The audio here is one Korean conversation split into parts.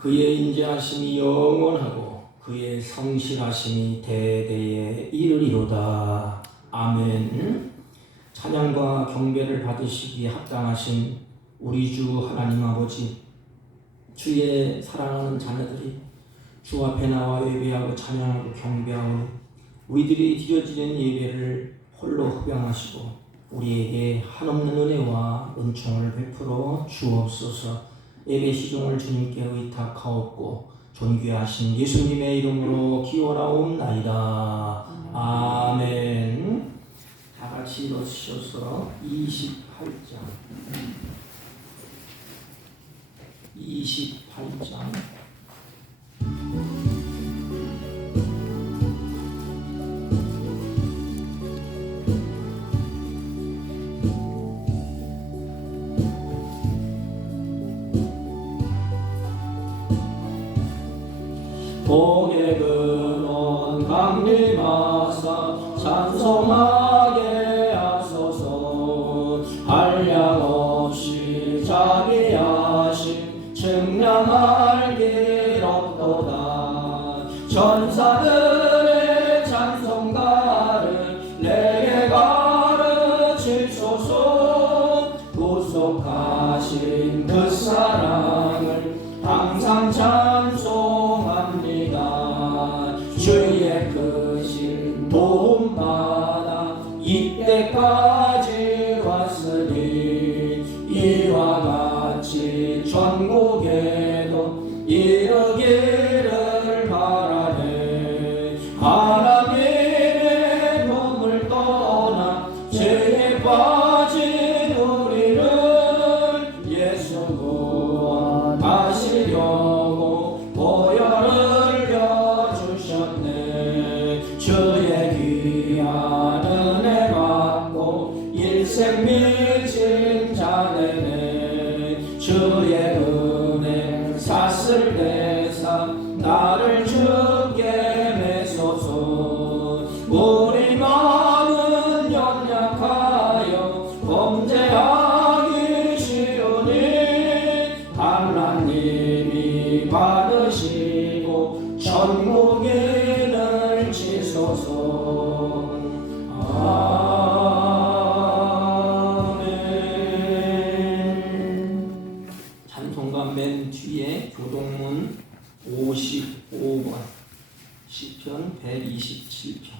그의 인자하심이 영원하고 그의 성실하심이 대대에 이르리로다. 아멘. 찬양과 경배를 받으시기에 합당하신 우리 주 하나님 아버지, 주의 사랑하는 자녀들이 주 앞에 나와 예배하고 찬양하고 경배하고 우리들이 드려지는 예배를 홀로 흡양하시고 우리에게 한없는 은혜와 은총을 베풀어 주옵소서. 예배 시종을 주님께 의탁하옵고 존귀하신 예수님의 이름으로 기원하옵나이다. 아멘. 다 같이 일어서셔서 28장 복의 근원 강림하사 찬송하게 하소서. 한량없이 자비하심 측량할 길 없도다. 천사들의 찬송가를 내게 가르치소서. 구속하신 그 사랑을 항상 찬송합니다. 주의 크신 도움받아 이때까지 왔으니 이와 같이 천국에도 이르기를 바라네. 하나님의 도움을 떠나 죄에 빠진 우리를 예수 구원하시려고 보혈을 려주셨네. 주의 귀한 은혜 받고 일생 미친 자되네. 주의 은혜 샀을 대사 나를 주께 매소서. 우리 마음은 연약하여 범죄하기 쉬우니 하나님이 받으시고 천국인을 치소서. 아멘. 찬송가 맨 뒤에 교동문 55번 시편 127편.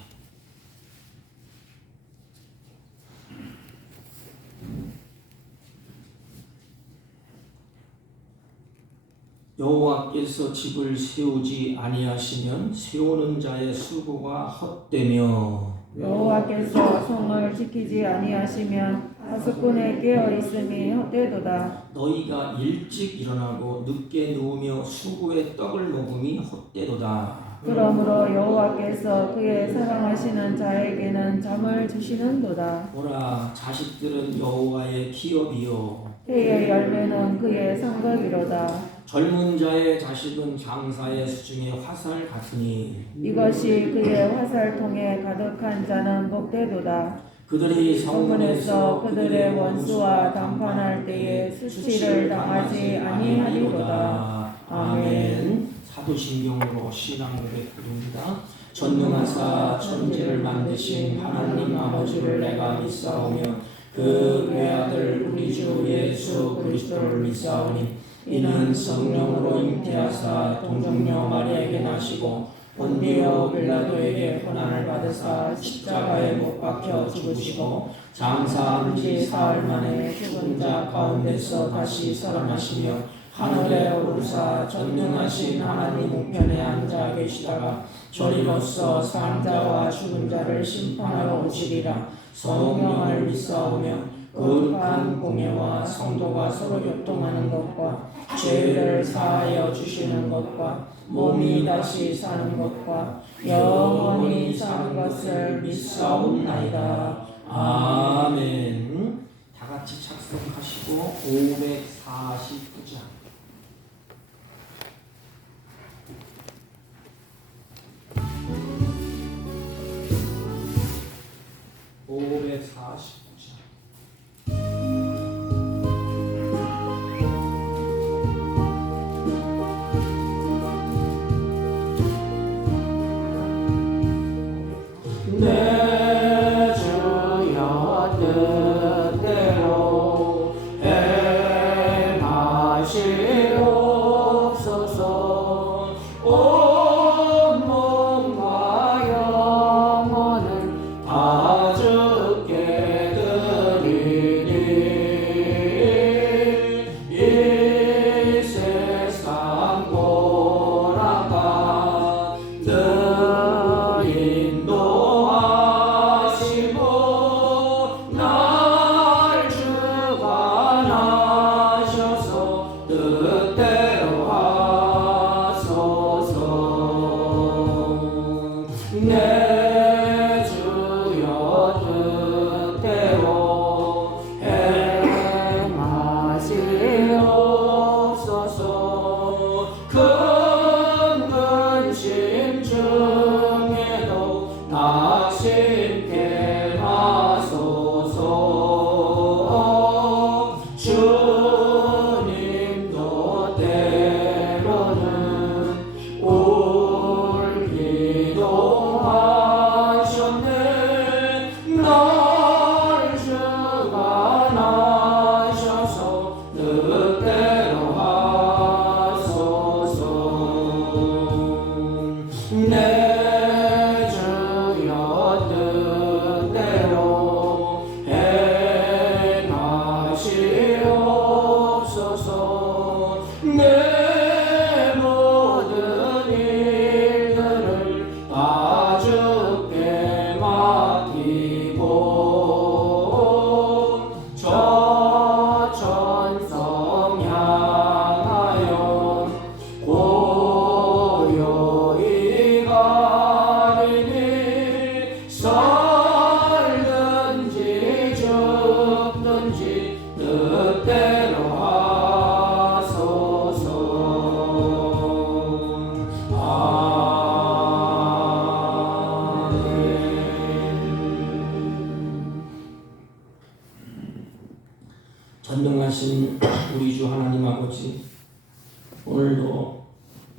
여호와께서 집을 세우지 아니하시면 세우는 자의 수고가 헛되며 여호와께서 성을 지키지 아니하시면 파수꾼의 깨어 있음이 헛되도다. 너희가 일찍 일어나고 늦게 누우며 수고의 떡을 먹음이 헛되도다. 그러므로 여호와께서 그의 사랑하시는 자에게는 잠을 주시는도다. 보라, 자식들은 여호와의 기업이요 해의 열매는 그의 상급이로다. 젊은 자의 자식은 장사의 수중의 화살 같으니 이것이 그의 화살통에 가득한 자는 복되도다. 그들이 성문에서 그들의 원수와 담판할 때에 수치를 당하지 아니하리로다. 아멘. 사도신경으로 신앙 고백 부릅니다. 전능하사 천지를 만드신 하나님 아버지를 내가 믿사오며 그 외아들 우리 주 예수 그리스도를 믿사오니 이는 성령으로 잉태하사 동정녀 마리아에게 나시고 본디오 빌라도에게 고난을 받으사 십자가에 못 박혀 죽으시고 장사한 지 사흘 만에 죽은 자 가운데서 다시 살아나시며 하늘에 오르사 전능하신 하나님 우편에 앉아 계시다가 저리로서 산 자와 죽은 자를 심판하러 오시리라. 성령을 믿사오며 거룩한 공예와 성도가 서로 교통하는 것과 죄를 사하여 주시는 것과 몸이 다시 사는 것과 영원히 사는 것을 믿사옵나이다. 아멘. 다 같이 착석하시고 549장 549장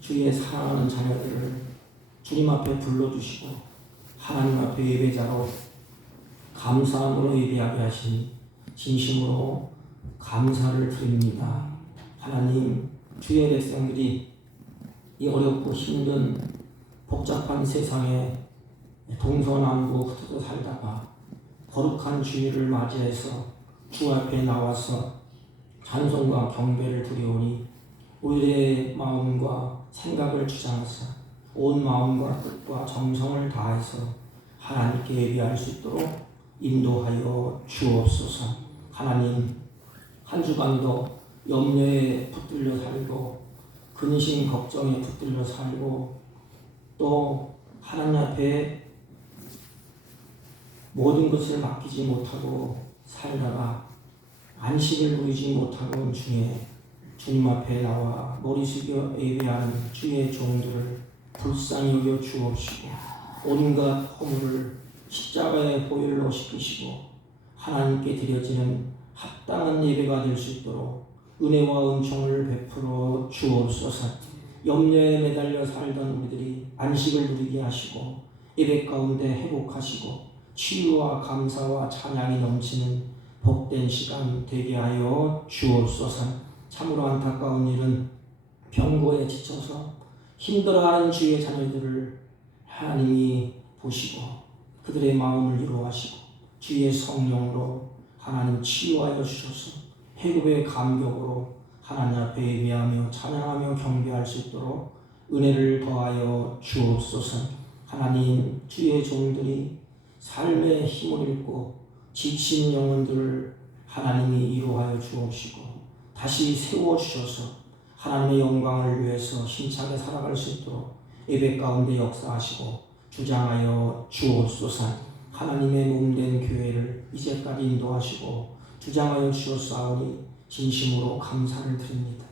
주의 사랑하는 자녀들을 주님 앞에 불러주시고 하나님 앞에 예배자로 감사함으로 예배하게 하신 진심으로 감사를 드립니다. 하나님, 주의 백성들이 이 어렵고 힘든 복잡한 세상에 동서남북 흩어져 살다가 거룩한 주일을 맞이해서 주 앞에 나와서 찬송과 경배를 드리오니 우리의 마음과 생각을 주장하사 온 마음과 뜻과 정성을 다해서 하나님께 예배할 수 있도록 인도하여 주옵소서. 하나님, 한 주간도 염려에 붙들려 살고 근심 걱정에 붙들려 살고 또 하나님 앞에 모든 것을 맡기지 못하고 살다가 안식을 누리지 못하고 온 중에 주님 앞에 나와 머리 숙여 예배하는 주의 종들을 불쌍히 여겨 주옵시고 온갖 허물을 십자가의 보혈로 씻기시고 하나님께 드려지는 합당한 예배가 될 수 있도록 은혜와 은총을 베풀어 주옵소서. 염려에 매달려 살던 우리들이 안식을 누리게 하시고 예배 가운데 회복하시고 치유와 감사와 찬양이 넘치는 복된 시간 되게 하여 주옵소서. 참으로 안타까운 일은 병고에 지쳐서 힘들어하는 주의 자녀들을 하나님이 보시고 그들의 마음을 위로하시고 주의 성령으로 하나님 치유하여 주셔서 회복의 감격으로 하나님 앞에 예배하며 찬양하며 경배할 수 있도록 은혜를 더하여 주옵소서. 하나님, 주의 종들이 삶의 힘을 잃고 지친 영혼들을 하나님이 위로하여 주옵시고 다시 세워주셔서 하나님의 영광을 위해서 힘차게 살아갈 수 있도록 예배 가운데 역사하시고 주장하여 주옵소서. 하나님의 몸된 교회를 이제까지 인도하시고 주장하여 주셨사오니 진심으로 감사를 드립니다.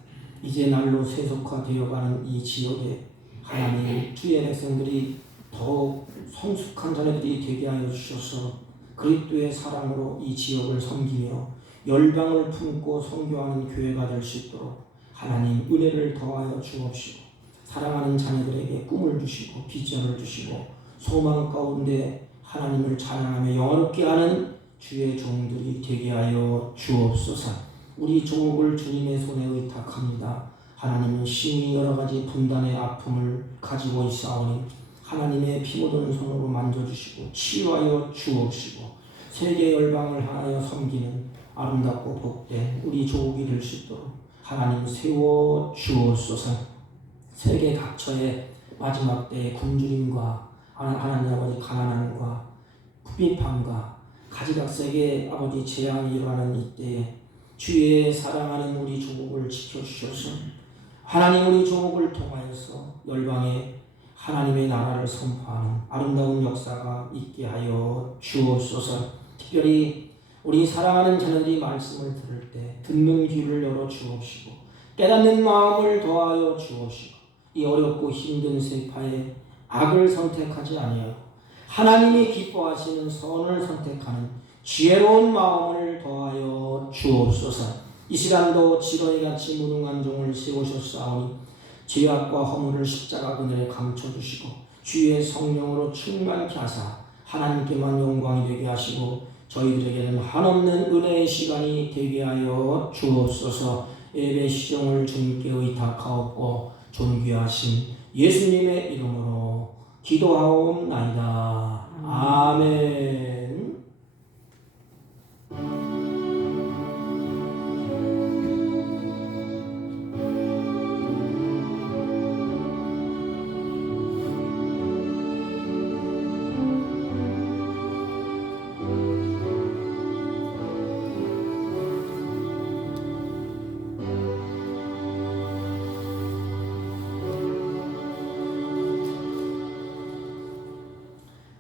이제 날로 세속화되어가는 이 지역에 하나님 주의 백성들이 더욱 성숙한 자녀들이 되게 하여 주셔서 그리스도의 사랑으로 이 지역을 섬기며 열방을 품고 선교하는 교회가 될 수 있도록 하나님 은혜를 더하여 주옵시고 사랑하는 자녀들에게 꿈을 주시고 비전을 주시고 소망 가운데 하나님을 찬양하며 영화롭게 하는 주의 종들이 되게 하여 주옵소서. 우리 조국을 주님의 손에 의탁합니다. 하나님은 심히 여러가지 분단의 아픔을 가지고 있사오니 하나님의 피 묻은 손으로 만져주시고 치유하여 주옵시고 세계 열방을 하여 섬기는 아름답고 복된 우리 조국이 될 수 있도록 하나님 세워 주옵소서. 세계 각처의 마지막 때의 굶주림과 하나님 아버지 가난함과 부비판과 가지각색의 아버지 재앙이 일어나는 이때에 주의 사랑하는 우리 조국을 지켜주셔서 하나님 우리 조국을 통하여서 열방에 하나님의 나라를 선포하는 아름다운 역사가 있게 하여 주옵소서. 특별히 우리 사랑하는 자녀들이 말씀을 들을 때 듣는 귀를 열어 주옵시고 깨닫는 마음을 더하여 주옵시고 이 어렵고 힘든 세파에 악을 선택하지 아니하고 하나님이 기뻐하시는 선을 선택하는 지혜로운 마음을 더하여 주옵소서. 이 시간도 지렁이 같이 무능한 종을 세우셨사오니 죄악과 허물을 십자가 그늘에 감춰주시고 주의 성령으로 충만케 하사 하나님께만 영광이 되게 하시고 저희들에게는 한없는 은혜의 시간이 되게 하여 주옵소서. 예배 시정을 주님께 의탁하옵고 존귀하신 예수님의 이름으로 기도하옵나이다. 아멘.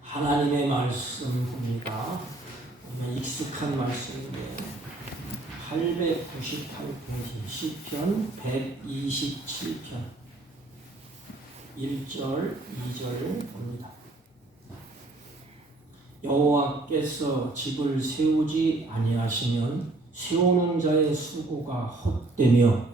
하나님의 말씀 봅니다. 익숙한 말씀인데 898페이지 시편 127편 1절 2절 봅니다. 여호와께서 집을 세우지 아니하시면 세우는 자의 수고가 헛되며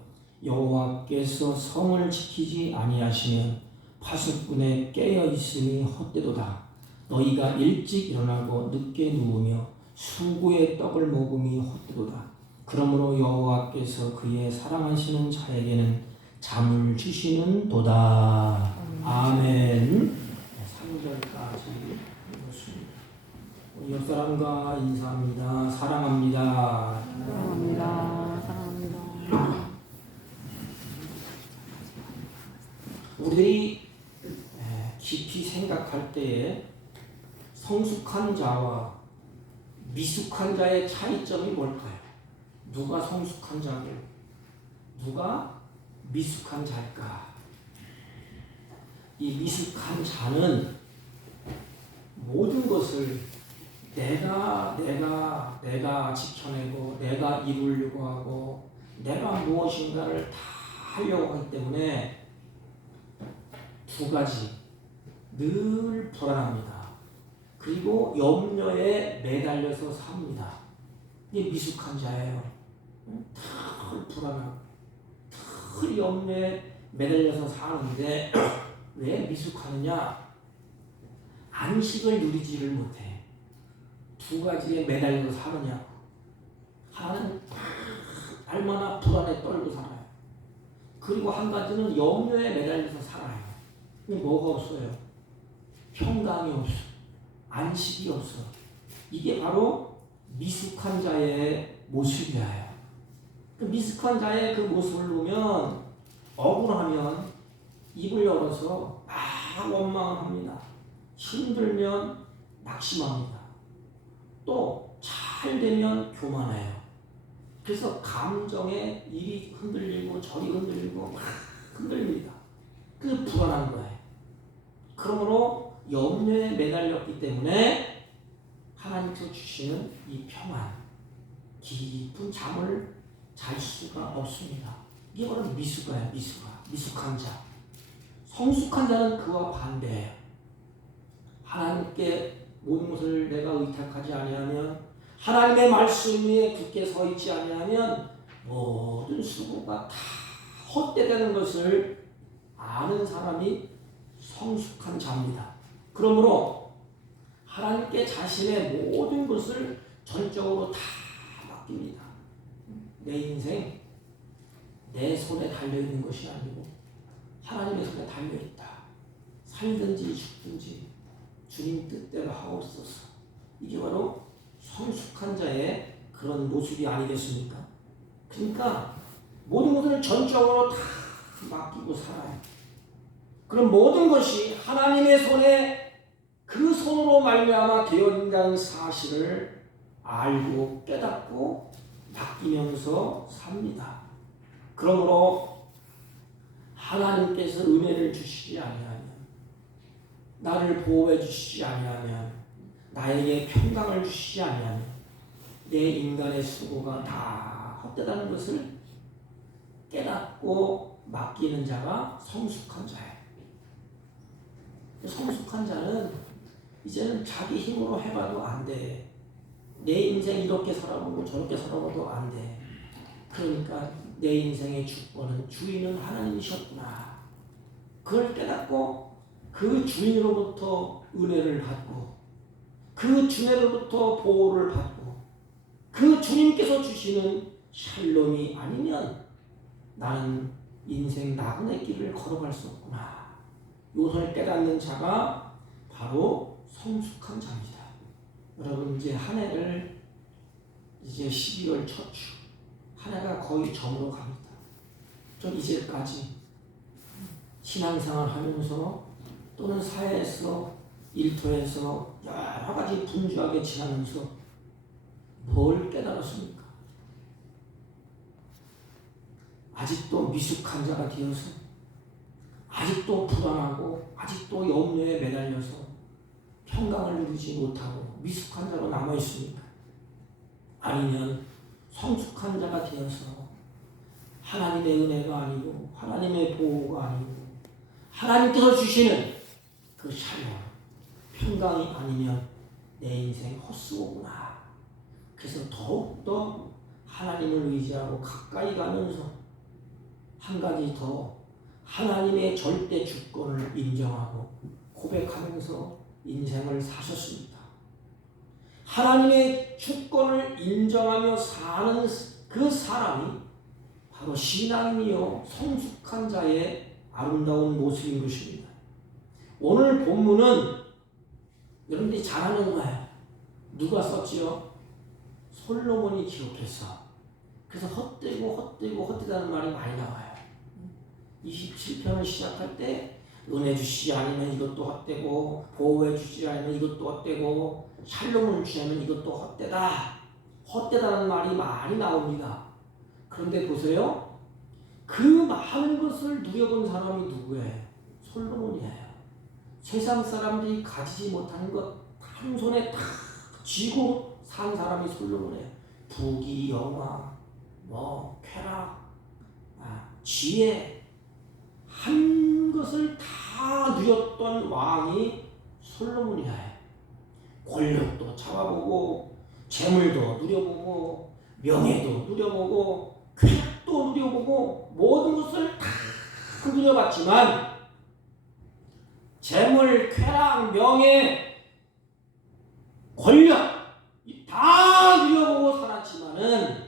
여호와께서 성을 지키지 아니하시면 파수꾼에 깨어 있음이 헛되도다. 너희가 일찍 일어나고 늦게 누우며 수구의 떡을 먹음이 헛되도다. 그러므로 여호와께서 그의 사랑하시는 자에게는 잠을 주시는도다. 아멘. 3절까지 읽었습니다. 우리 옆 사람과 인사합니다. 사랑합니다. 사랑합니다. 사랑합니다. 우리들이 깊이 생각할 때에 성숙한 자와 미숙한 자의 차이점이 뭘까요? 누가 성숙한 자고 누가 미숙한 자일까? 이 미숙한 자는 모든 것을 내가 지켜내고 내가 이루려고 하고 내가 무엇인가를 다 하려고 하기 때문에 두 가지 늘 불안합니다. 그리고 염려에 매달려서 삽니다. 이게 미숙한 자예요. 늘 불안하고 늘 염려에 매달려서 사는데 왜 미숙하느냐? 안식을 누리지를 못해. 두 가지에 매달려서 사느냐고. 하나는 얼마나 불안에 떨고 살아요. 그리고 한 가지는 염려에 매달려서 살아요. 근데 뭐가 없어요? 평강이 없어. 안식이 없어. 이게 바로 미숙한 자의 모습이에요. 그 미숙한 자의 그 모습을 보면 억울하면 입을 열어서 막 원망을 합니다. 힘들면 낙심합니다. 또 잘 되면 교만해요. 그래서 감정에 이리 흔들리고 저리 흔들리고 막 흔들립니다. 그게 불안한 거예요. 그러므로 염려에 매달렸기 때문에 하나님께서 주시는 이 평안, 깊은 잠을 잘 수가 없습니다. 이게 바로 미숙한 자. 성숙한 자는 그와 반대예요. 하나님께 모든 것을 내가 의탁하지 아니하면, 하나님의 말씀 위에 굳게 서 있지 아니하면 모든 수고가 다 헛되다는 것을 아는 사람이 성숙한 자입니다. 그러므로 하나님께 자신의 모든 것을 전적으로 다 맡깁니다. 내 인생 내 손에 달려있는 것이 아니고 하나님의 손에 달려있다. 살든지 죽든지 주님 뜻대로 하옵소서. 이게 바로 성숙한 자의 그런 모습이 아니겠습니까? 그러니까 모든 것을 전적으로 다 맡기고 살아요. 그럼 모든 것이 하나님의 손에 그 손으로 말미암아 되어진다는 사실을 알고 깨닫고 맡기면서 삽니다. 그러므로 하나님께서 은혜를 주시지 아니하면, 나를 보호해 주시지 아니하면, 나에게 평강을 주시지 아니하면 내 인간의 수고가 다 헛되다는 것을 깨닫고 맡기는 자가 성숙한 자예요. 성숙한 자는 이제는 자기 힘으로 해봐도 안 돼. 내 인생 이렇게 살아보고 저렇게 살아봐도 안 돼. 그러니까 내 인생의 주권은 주인은 하나님이셨구나. 그걸 깨닫고 그 주인으로부터 은혜를 받고 그 주님으로부터 보호를 받고 그 주님께서 주시는 샬롬이 아니면 나는 인생 나그네 길을 걸어갈 수 없구나. 이것을 깨닫는 자가 바로 성숙한 자입니다. 여러분, 이제 한 해를 이제 12월 첫 주, 한 해가 거의 저물어 갑니다. 좀 이제까지 신앙생활 하면서 또는 사회에서 일터에서 여러 가지 분주하게 지나면서 뭘 깨달았습니까? 아직도 미숙한 자가 되어서 아직도 불안하고 아직도 염려에 매달려서 평강을 누리지 못하고 미숙한 자로 남아있습니까? 아니면 성숙한 자가 되어서 하나님의 은혜가 아니고 하나님의 보호가 아니고 하나님께서 주시는 그 샬롬, 평강이 아니면 내 인생 헛수고구나. 그래서 더욱더 하나님을 의지하고 가까이 가면서 한 가지 더 하나님의 절대 주권을 인정하고 고백하면서 인생을 사셨습니다. 하나님의 주권을 인정하며 사는 그 사람이 바로 신앙이요 성숙한 자의 아름다운 모습인 것입니다. 오늘 본문은 여러분들이 잘 아는 거예요. 누가 썼지요? 솔로몬이 기록했어. 그래서 헛되다는 말이 많이 나와요. 27편을 시작할 때 은혜 주시지 않으면 이것도 헛되고 보호해 주시지 않으면 이것도 헛되고 샬롬을 주지 않으면 이것도 헛되다. 헛되다는 말이 많이 나옵니다. 그런데 보세요. 그 많은 것을 누려본 사람이 누구예요? 솔로몬이에요. 세상 사람들이 가지지 못하는 것 한 손에 다 쥐고 산 사람이 솔로몬이에요. 부귀, 영화, 쾌락, 지혜 한 것을 다 누렸던 왕이 솔로몬이에요. 권력도 잡아보고 재물도 누려보고 명예도 누려보고 쾌락도 누려보고 모든 것을 다 누려봤지만 재물, 쾌락, 명예, 권력 다 누려보고 살았지만은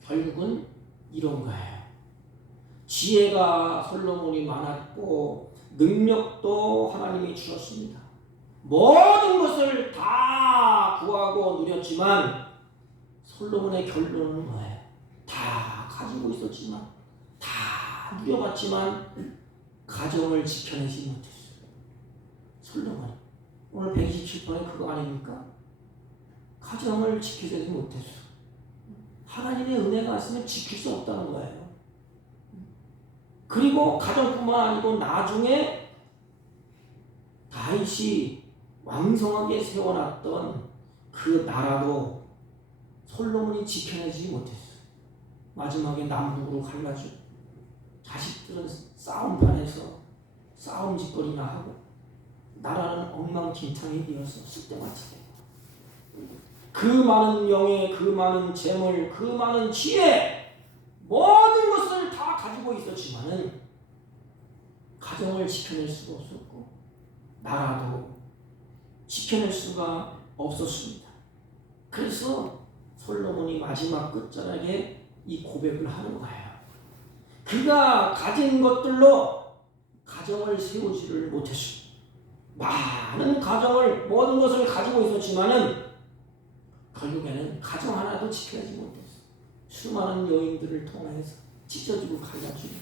결국은 이런 거예요. 지혜가 솔로몬이 많았고 능력도 하나님이 주셨습니다. 모든 것을 다 구하고 누렸지만 솔로몬의 결론은 뭐예요? 다 가지고 있었지만 다 누려봤지만 가정을 지켜내지 못했어요. 솔로몬이 오늘 127번에 그거 아닙니까? 가정을 지켜내지 못했어. 하나님의 은혜가 있으면 지킬 수 없다는 거예요. 그리고 가정뿐만 아니고 나중에 다윗이 왕성하게 세워놨던 그 나라도 솔로몬이 지켜내지 못했어. 마지막에 남북으로 갈라지고 자식들은 싸움판에서 싸움짓거리나 하고 나라는 엉망진창이 되어서 쓸데마치 되고 그 많은 명예, 그 많은 재물, 그 많은 지혜 모든 것을 다 가지고 있었지만은 가정을 지켜낼 수가 없었고 나라도 지켜낼 수가 없었습니다. 그래서 솔로몬이 마지막 끝자락에 이 고백을 하는 거예요. 그가 가진 것들로 가정을 세우지를 못했습니다. 많은 가정을 모든 것을 가지고 있었지만은 결국에는 가정 하나도 지켜내지 못했어요. 수많은 여인들을 통해서 찢어지고 갈라지고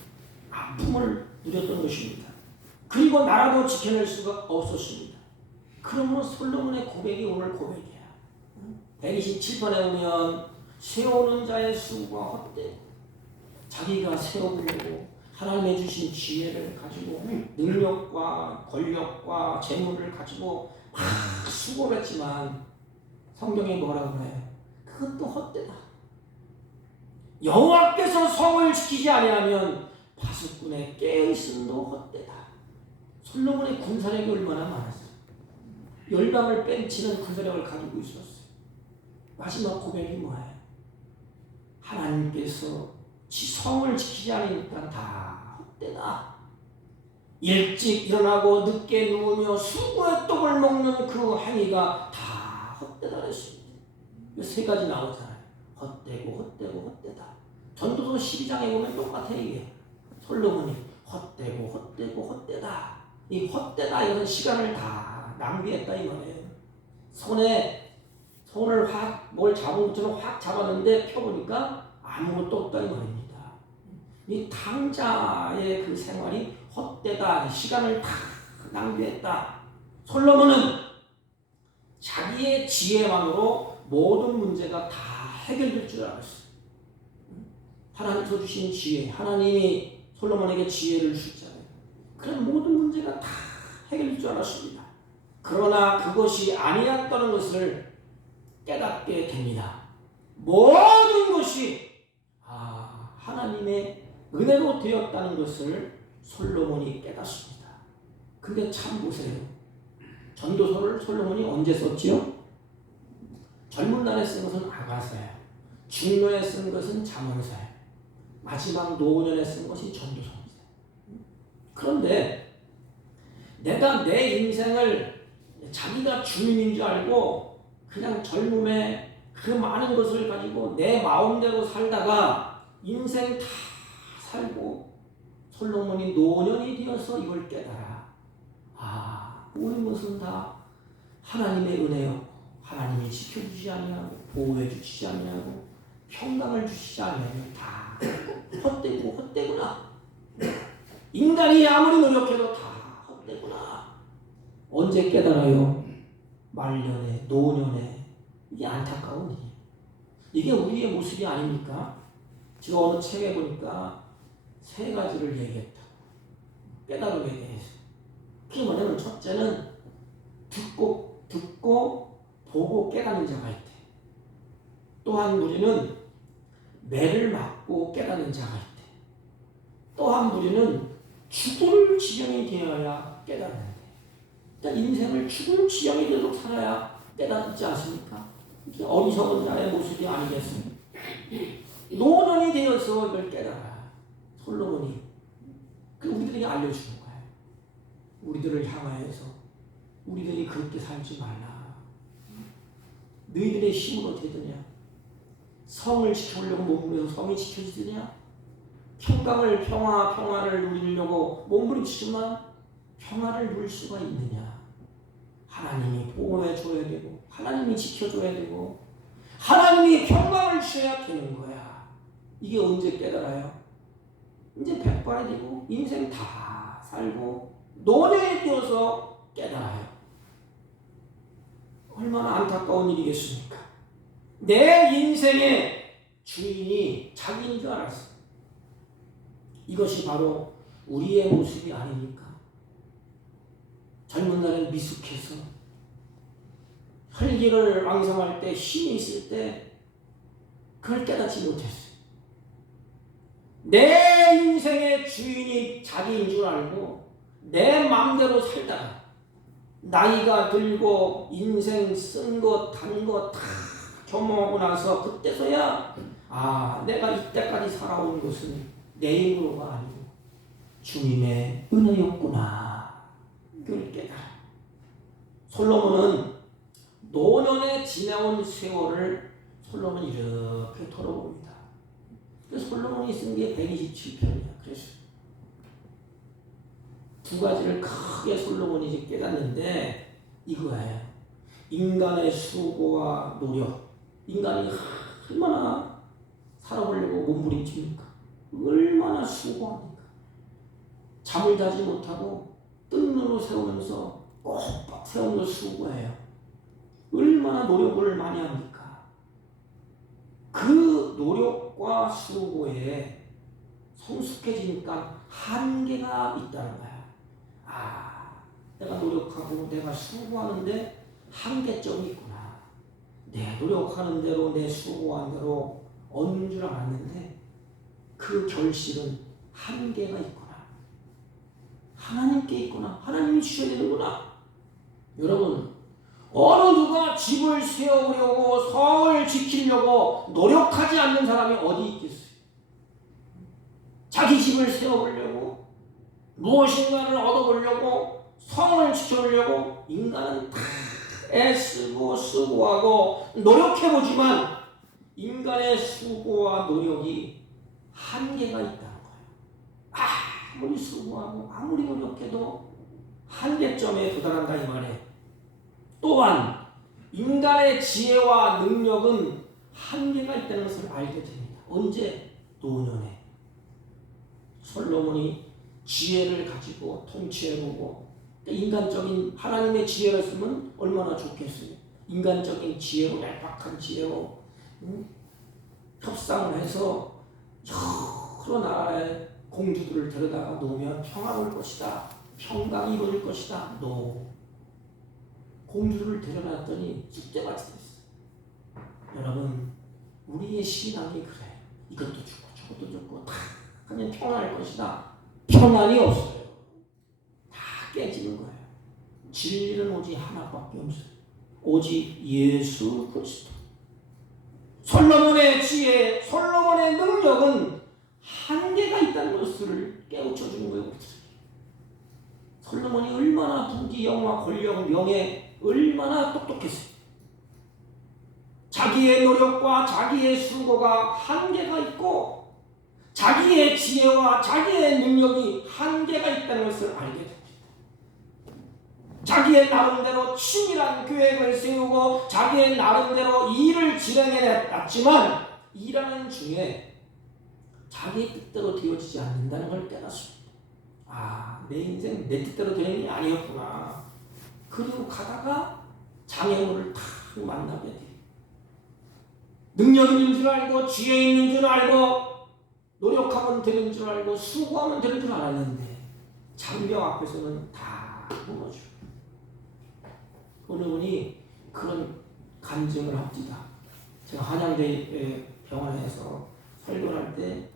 아픔을 누렸던 것입니다. 그리고 나라도 지켜낼 수가 없었습니다. 그러므로 솔로몬의 고백이 오늘 고백이야. 127번에 보면 세우는 자의 수고가 헛되고 자기가 세워보려고 하나님의 주신 지혜를 가지고 능력과 권력과 재물을 가지고 막 수고를 했지만 성경에 뭐라고 해요? 그것도 헛되다. 여호와께서 성을 지키지 아니하면 파수꾼의 깨어있음도 헛되다. 솔로몬의 군사력이 얼마나 많았어요. 열방을 뺑치는 군사력을 가지고 있었어요. 마지막 고백이 뭐예요? 하나님께서 성을 지키지 않으니까 다 헛되다. 일찍 일어나고 늦게 누우며 수고의 떡을 먹는 그 행위가 다 헛되다 그랬습니다. 세 가지 나오잖아요. 헛되다. 전도서 12장에 보면 똑같아 이게. 솔로몬이 헛되다. 이 헛되다 이런 시간을 다 낭비했다 이 말이에요. 손을 뭘 잡은 것처럼 확 잡았는데 펴보니까 아무것도 없다 이 말입니다. 이 탕자의 그 생활이 헛되다. 시간을 다 낭비했다. 솔로몬은 자기의 지혜만으로 모든 문제가 다 해결될 줄 알았어요. 하나님께서 주신 지혜, 하나님이 솔로몬에게 지혜를 주셨잖아요. 그런 모든 문제가 다 해결될 줄 알았습니다. 그러나 그것이 아니었다는 것을 깨닫게 됩니다. 모든 것이 하나님의 은혜로 되었다는 것을 솔로몬이 깨닫습니다. 근데 참 보세요. 전도서를 솔로몬이 언제 썼지요? 젊은 날에 쓴 것은 아가서예요. 중노에 쓴 것은 잠언서예요. 마지막 노년에 쓴 것이 전도서입니다. 그런데 내가 내 인생을 자기가 주인인 줄 알고 그냥 젊음에 그 많은 것을 가지고 내 마음대로 살다가 인생 다 살고 솔로몬이 노년이 되어서 이걸 깨달아. 모든 것은 다 하나님의 은혜였고 하나님이 지켜주지 아니하고 보호해 주시지 아니하고 평강을 주시지 아니하면 다 헛되구나. 인간이 아무리 노력해도 다 헛되구나. 언제 깨달아요? 말년에, 노년에. 이게 안타까운 일이에요. 이게 우리의 모습이 아닙니까? 제가 어느 책에 보니까 3가지를 얘기했다. 깨달음에 대해서. 그게 뭐냐면 첫째는 듣고 보고 깨닫는 자가 있대. 또한 무리는 매를 맞고 깨닫는 자가 있대. 또한 무리는 죽을 지경이 되어야 깨닫는데, 일단 인생을 죽을 지경이 되도록 살아야 깨닫지 않습니까? 이게 어리석은 자의 모습이 아니겠습니까? 노년이 되어서 이걸 깨달아. 솔로몬이 우리들에게 알려주는 거예요. 우리들을 향하여서 우리들이 그렇게 살지 말라. 너희들의 힘으로 되느냐? 성을 지켜보려고 몸부림쳐서 성이 지켜지느냐? 평화를 누리려고 몸부림치지만 평화를 누릴 수가 있느냐? 하나님이 보호해 줘야 되고 하나님이 지켜줘야 되고 하나님이 평강을 주셔야 되는 거야. 이게 언제 깨달아요? 이제 백발이 되고 인생 다 살고 노년이 되어서 깨달아요. 얼마나 안타까운 일이겠습니까? 내 인생의 주인이 자기인 줄 알았어. 이것이 바로 우리의 모습이 아닙니까? 젊은 날엔 미숙해서 혈기를 왕성할 때 힘이 있을 때 그걸 깨닫지 못했어요. 내 인생의 주인이 자기인 줄 알고 내 마음대로 살다가 나이가 들고 인생 쓴 것, 단 것 다 경험하고 나서 그때서야 내가 이때까지 살아온 것은 내 힘으로가 아니고 주님의 은혜였구나. 그걸 깨달아. 솔로몬은 노년에 지나온 세월을 솔로몬이 이렇게 돌아봅니다. 그래서 솔로몬이 쓴 게 127편이야. 그래서 2가지를 크게 솔로몬이 이제 깨닫는데 이거예요. 인간의 수고와 노력. 인간이 얼마나 살아보려고 몸부림칩니까? 얼마나 수고합니까? 잠을 자지 못하고 뜬 눈으로 세우면서 꼭박 세우는 수고해요. 얼마나 노력을 많이 합니까? 그 노력과 수고에 성숙해지니까 한계가 있다는 거야. 내가 노력하고 내가 수고하는데 한계점이 있구나. 내 노력하는 대로 내 수고한 대로 얻는 줄 알았는데 그 결실은 한계가 있구나. 하나님께 있구나. 하나님이 주셔야 되는구나. 여러분, 어느 누가 집을 세우려고 성을 지키려고 노력하지 않는 사람이 어디 있겠어요? 자기 집을 세워보려고 무엇인가를 얻어보려고 성을 지켜보려고 인간은 다 애쓰고 수고하고 노력해보지만 인간의 수고와 노력이 한계가 있다는 거예요. 아무리 수고하고 아무리 노력해도 한계점에 도달한다 이 말이에요. 또한 인간의 지혜와 능력은 한계가 있다는 것을 알게 됩니다. 언제? 노년에. 솔로몬이 지혜를 가지고 통치해보고 인간적인 하나님의 지혜를 쓰면 얼마나 좋겠어요. 인간적인 지혜로 얄팍한 지혜로 협상을 해서 여러 나라의 공주들을 데려다가 놓으면 평화로울 것이다. 평강이 이루어질 것이다. 공주를 데려놨더니 쑥대밭이 됐어요. 여러분, 우리의 신앙이 그래요. 이것도 죽고 저것도 죽고 다 하면 평안할 것이다. 평안이 없어요. 다 깨지는 거예요. 진리는 오직 하나밖에 없어요. 오직 예수 그리스도. 솔로몬의 지혜, 솔로몬의 능력은 한계가 있다는 것을 깨우쳐 주는 거예요. 솔로몬이 얼마나 부귀, 영화, 권력, 명예 얼마나 똑똑했어요. 자기의 노력과 자기의 수고가 한계가 있고 자기의 지혜와 자기의 능력이 한계가 있다는 것을 알게 됩니다. 자기의 나름대로 치밀한 계획을 세우고 자기의 나름대로 일을 진행해냈지만 일하는 중에 자기 뜻대로 되어지지 않는다는 걸 깨닫습니다. 내 인생 내 뜻대로 되는 게 아니었구나. 그리고 가다가 장애물을 탁 만나게 돼. 능력 있는 줄 알고 지혜 있는 줄 알고 노력하면 되는 줄 알고 수고하면 되는 줄 알았는데 장벽 앞에서는 다 무너져. 어느 분이 그런 간증을 합니다. 제가 한양대 병원에서 설교를 할 때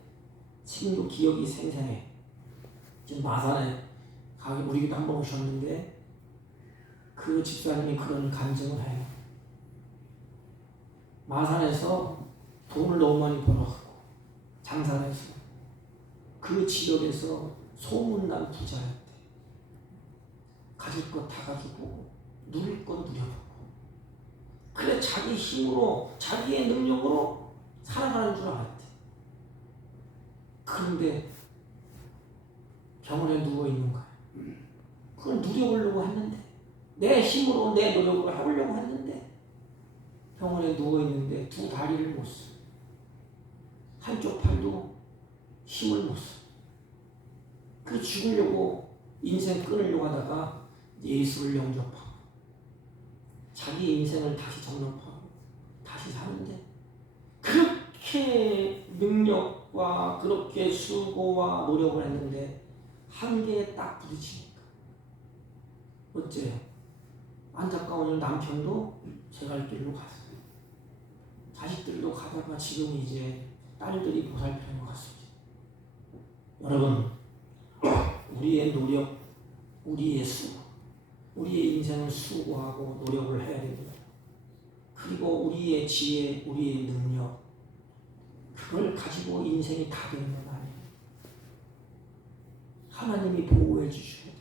지금도 기억이 생생해. 지금 마산에 우리 집도 한번 오셨는데 그 집사님이 그런 간증을 해요. 마산에서 돈을 너무 많이 벌어갖고 장사해서 그 지역에서 소문난 부자였대. 가질 것 다 가지고 누릴 건 누려보고 그래 자기 힘으로 자기의 능력으로 살아가는 줄 알았대. 그런데 병원에 누워있는 거야. 그걸 누려보려고 했는데 내 힘으로 내 노력으로 해보려고 했는데 병원에 누워있는데 두 다리를 못 써. 한쪽 팔도 힘을 못 써. 그 죽으려고 인생 끊으려고 하다가 예수를 영접하고 자기 인생을 다시 정립하고 다시 사는데 그렇게 능력과 그렇게 수고와 노력을 했는데 한계에 딱 부딪히니까 어째요? 안타까운 남편도 제 갈 길로 갔어요. 자식들도 가다가 지금 이제 딸들이 보살피는 것 같습니다. 여러분, 우리의 노력, 우리의 수고, 우리의 인생은 수고하고 노력을 해야 됩니다. 그리고 우리의 지혜, 우리의 능력, 그걸 가지고 인생이 다 되는 건 아니에요. 하나님이 보호해 주셔야 되고,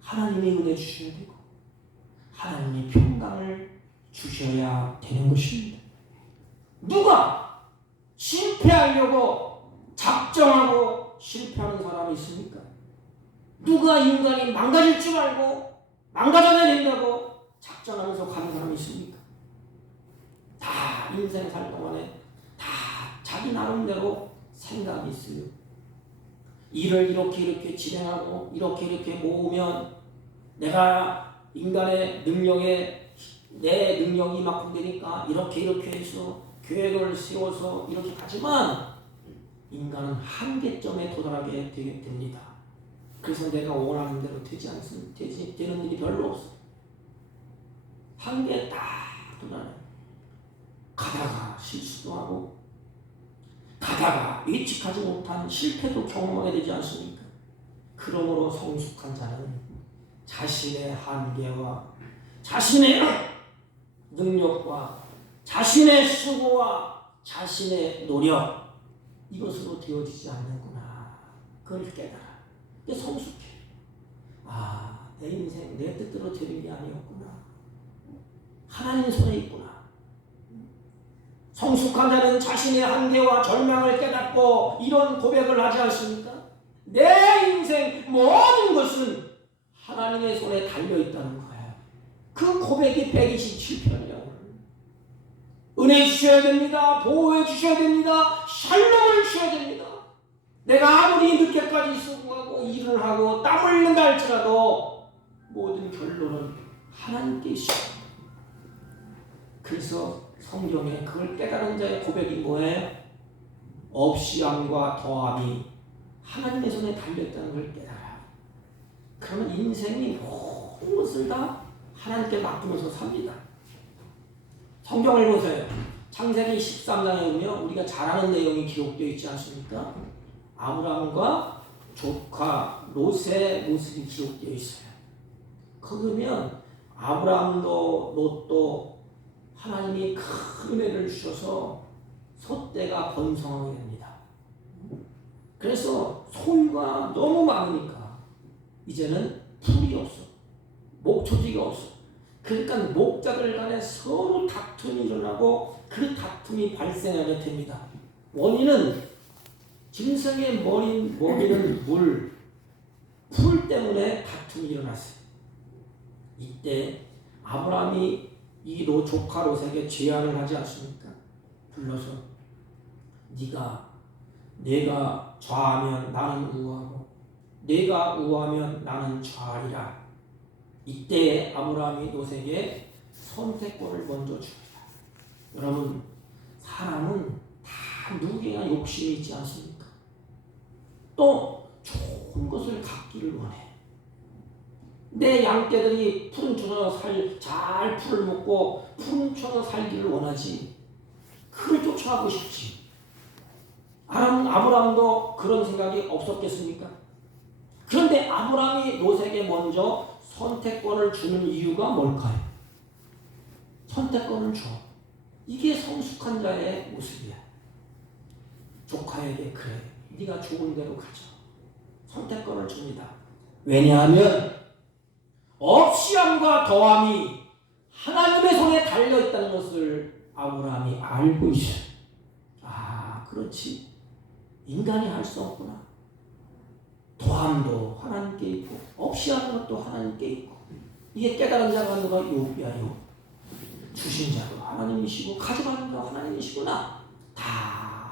하나님이 은혜 주셔야 되고, 하나님이 평강을 주셔야 되는 것입니다. 누가 실패하려고 작정하고 실패하는 사람이 있습니까? 누가 인간이 망가질 줄 알고 망가져야 된다고 작정하면서 가는 사람이 있습니까? 다 인생 살 동안에 다 자기 나름대로 생각이 있어요. 일을 이렇게 진행하고 이렇게 모으면 내가 인간의 능력에 내 능력이 이만큼 되니까 이렇게 해서 계획을 세워서 이렇게 하지만 인간은 한계점에 도달하게 됩니다. 그래서 내가 원하는 대로 되는 일이 별로 없어. 한계에 딱 도달해. 가다가 실수도 하고 가다가 예측하지 못한 실패도 경험하게 되지 않습니까? 그러므로 성숙한 자는 자신의 한계와 자신의 능력과 자신의 수고와 자신의 노력 이것으로 되어지지 않는구나. 그걸 깨달아. 이게 성숙해. 내 인생 내 뜻대로 되는 게 아니었구나. 하나님 손에 있구나. 성숙한 자는 자신의 한계와 절망을 깨닫고 이런 고백을 하지 않습니까? 내 인생 모든 것은 하나님의 손에 달려있다는 거예요. 그 고백이 127편이라고. 은혜 주셔야 됩니다. 보호해 주셔야 됩니다. 샬롬을 주셔야 됩니다. 내가 아무리 늦게까지 수고하고 일을 하고 땀 흘린다 할지라도 모든 결론은 하나님께 있습니다. 그래서 성경에 그걸 깨달은 자의 고백이 뭐예요? 없이함과 더함이 하나님의 손에 달려있다는 걸 깨달아요. 그러면 인생이 모든 것을 다 하나님께 맡기면서 삽니다. 성경을 보세요. 창세기 13장에 보면 우리가 잘 아는 내용이 기록되어 있지 않습니까? 아브라함과 조카 롯의 모습이 기록되어 있어요. 거기 보면 아브라함도 롯도 하나님이 큰 은혜를 주셔서 소떼가 번성하게 됩니다. 그래서 소유가 너무 많으니까 이제는 풀이 없어. 목초지가 없어. 그러니까 목자들 간에 서로 다툼이 일어나고 그 다툼이 발생하게 됩니다. 원인은 짐승의 먹이는 물, 풀 때문에 다툼이 일어났어요. 이때 아브라함이 이 조카 롯에게 제안을 하지 않습니까? 불러서 내가 좌하면 나는 우하고 내가 우하면 나는 좌하리라. 이때 아브라함이 롯에게 선택권을 먼저 줍니다. 여러분, 사람은 다 누구에게나 욕심이 있지 않습니까? 또 좋은 것을 갖기를 원해. 내 양떼들이 푸른 초에서 잘 풀을 먹고 푸른 초에서 살기를 원하지. 그를 쫓아가고 싶지. 아브라함도 그런 생각이 없었겠습니까? 그런데 아브라함이 롯에게 먼저 선택권을 주는 이유가 뭘까요? 선택권을 줘. 이게 성숙한 자의 모습이야. 조카에게 그래. 네가 좋은 대로 가자. 선택권을 줍니다. 왜냐하면 없이함과 더함이 하나님의 손에 달려있다는 것을 아브라함이 알고 있어요. 아, 그렇지. 인간이 할 수 없구나. 더함도 하나님께 있고 없이하는 것도 하나님께 있고 이게 깨달은 자가 누가 욥이야. 욥. 주신 자도 하나님이시고 가져가는 자도 하나님이시구나. 다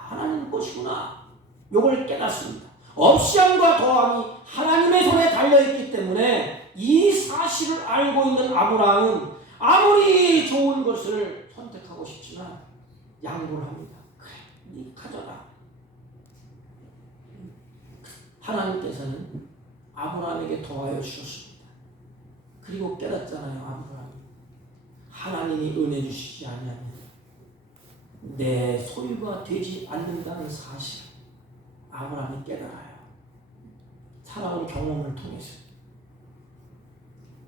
하나님 것이구나. 요걸 깨닫습니다. 없이함과 더함이 하나님의 손에 달려있기 때문에 이 사실을 알고 있는 아브라함은 아무리 좋은 것을 선택하고 싶지만 양보를 합니다. 그래, 네 가져라. 하나님께서는 아브라함에게 더하여 주셨습니다. 그리고 깨닫잖아요. 아브라함이 하나님이 은혜 주시지 않냐면 내 소유가 되지 않는다는 사실 아브라함이 깨달아요. 살아온 경험을 통해서.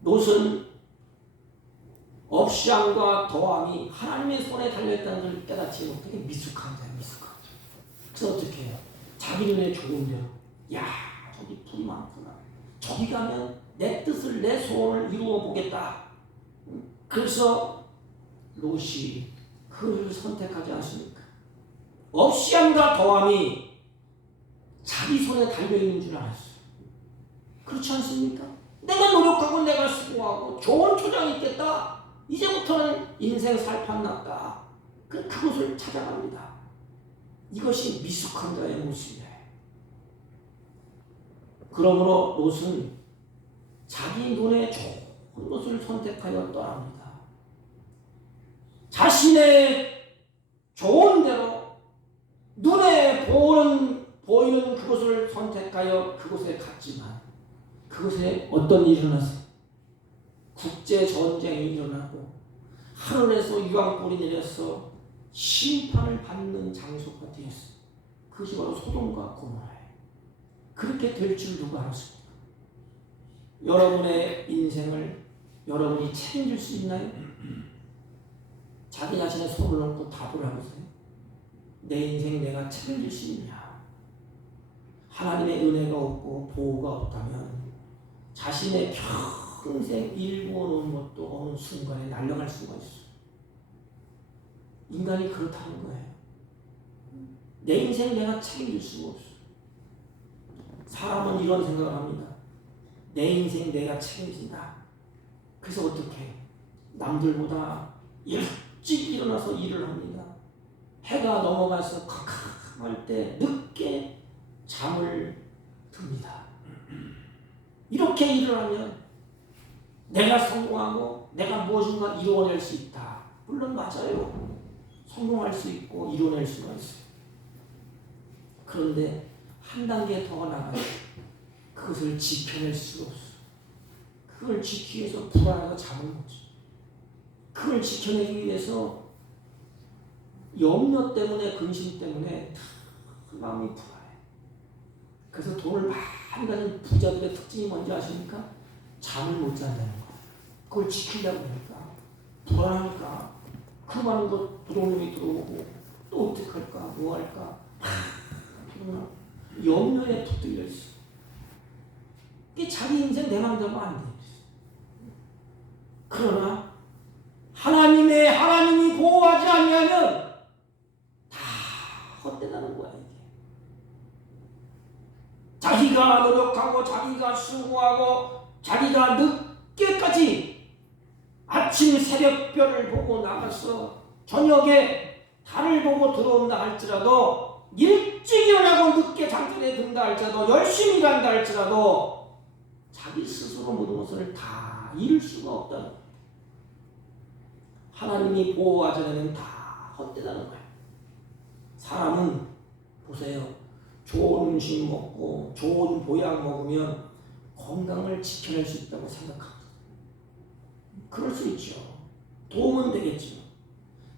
롯은 없이함과 더함이 하나님의 손에 달려있다는 걸 깨닫지 못하게 미숙한 자예요. 미숙한 자. 그래서 어떻게 해요? 자기 눈에 좋은 대로 야, 저기 풀이 많구나. 저기 가면 내 뜻을, 내 소원을 이루어 보겠다. 그래서 롯이 그를 선택하지 않습니까? 없이함과 더함이 자기 손에 달려있는 줄 알았어요. 그렇지 않습니까? 내가 노력하고 내가 수고하고 좋은 초장이 있겠다. 이제부터는 인생 살판 났다. 그것을 찾아갑니다. 이것이 미숙한 자의 모습이에요. 그러므로 롯은 자기 눈에 좋은 것을 선택하여 떠납니다. 자신의 좋은 대로 눈에 보이는 그것을 선택하여 그곳에 갔지만 그곳에 어떤 일이 일어났어요? 국제전쟁이 일어나고 하늘에서 유황불이 내려서 심판을 받는 장소가 되었어요. 그것이 바로 소돔과 고모라예요. 그렇게 될 줄 누가 알았습니까? 여러분의 인생을 여러분이 책임질 수 있나요? 자기 자신의 손을 얹고 답을 하보세요. 내 인생 내가 책임질 수 있냐? 하나님의 은혜가 없고 보호가 없다면 자신의 평생 일구어 놓은 것도 어느 순간에 날아갈 수가 있어요. 인간이 그렇다는 거예요. 내 인생 내가 책임질 수가 없어요. 사람은 이런 생각을 합니다. 내 인생 내가 책임진다. 그래서 어떻게 남들보다 일찍 일어나서 일을 합니다. 해가 넘어가서 캄캄할 때 늦게 잠을 듭니다. 이렇게 일을 하면 내가 성공하고 내가 무엇인가 이루어낼 수 있다. 물론 맞아요. 성공할 수 있고 이루어낼 수가 있어요. 그런데 한 단계 더 나가요. 그것을 지켜낼 수가 없어요. 그걸 지키기 위해서 불안해서 잠을 못 자요. 그걸 지켜내기 위해서 염려 때문에 근심 때문에 마음이 불안해. 그래서 돈을 많이 가진 부자들의 특징이 뭔지 아십니까? 잠을 못 잔다는 거예요. 그걸 지키려고 하니까 불안하니까 그 많은 것 부동산이 들어오고 또 어떻게 할까 뭐 할까 염려에 붙들려 있어. 이게 자기 인생 내 맘대로 안 돼. 그러나 하나님이 보호하지 아니하면 다 헛되다는 거야. 이게 자기가 노력하고 자기가 수고하고 자기가 늦게까지 아침 새벽별을 보고 나가서 저녁에 달을 보고 들어온다 할지라도 일찍 일어나고 늦게 잠자리에 든다 할지라도 열심히 일한다 할지라도 자기 스스로 모든 것을 다 이룰 수가 없다는 거예요. 하나님이 보호하지 않으면 다 헛되다는 거예요. 사람은 보세요. 좋은 음식 먹고 좋은 보약 먹으면 건강을 지켜낼 수 있다고 생각합니다. 그럴 수 있죠. 도움은 되겠지만.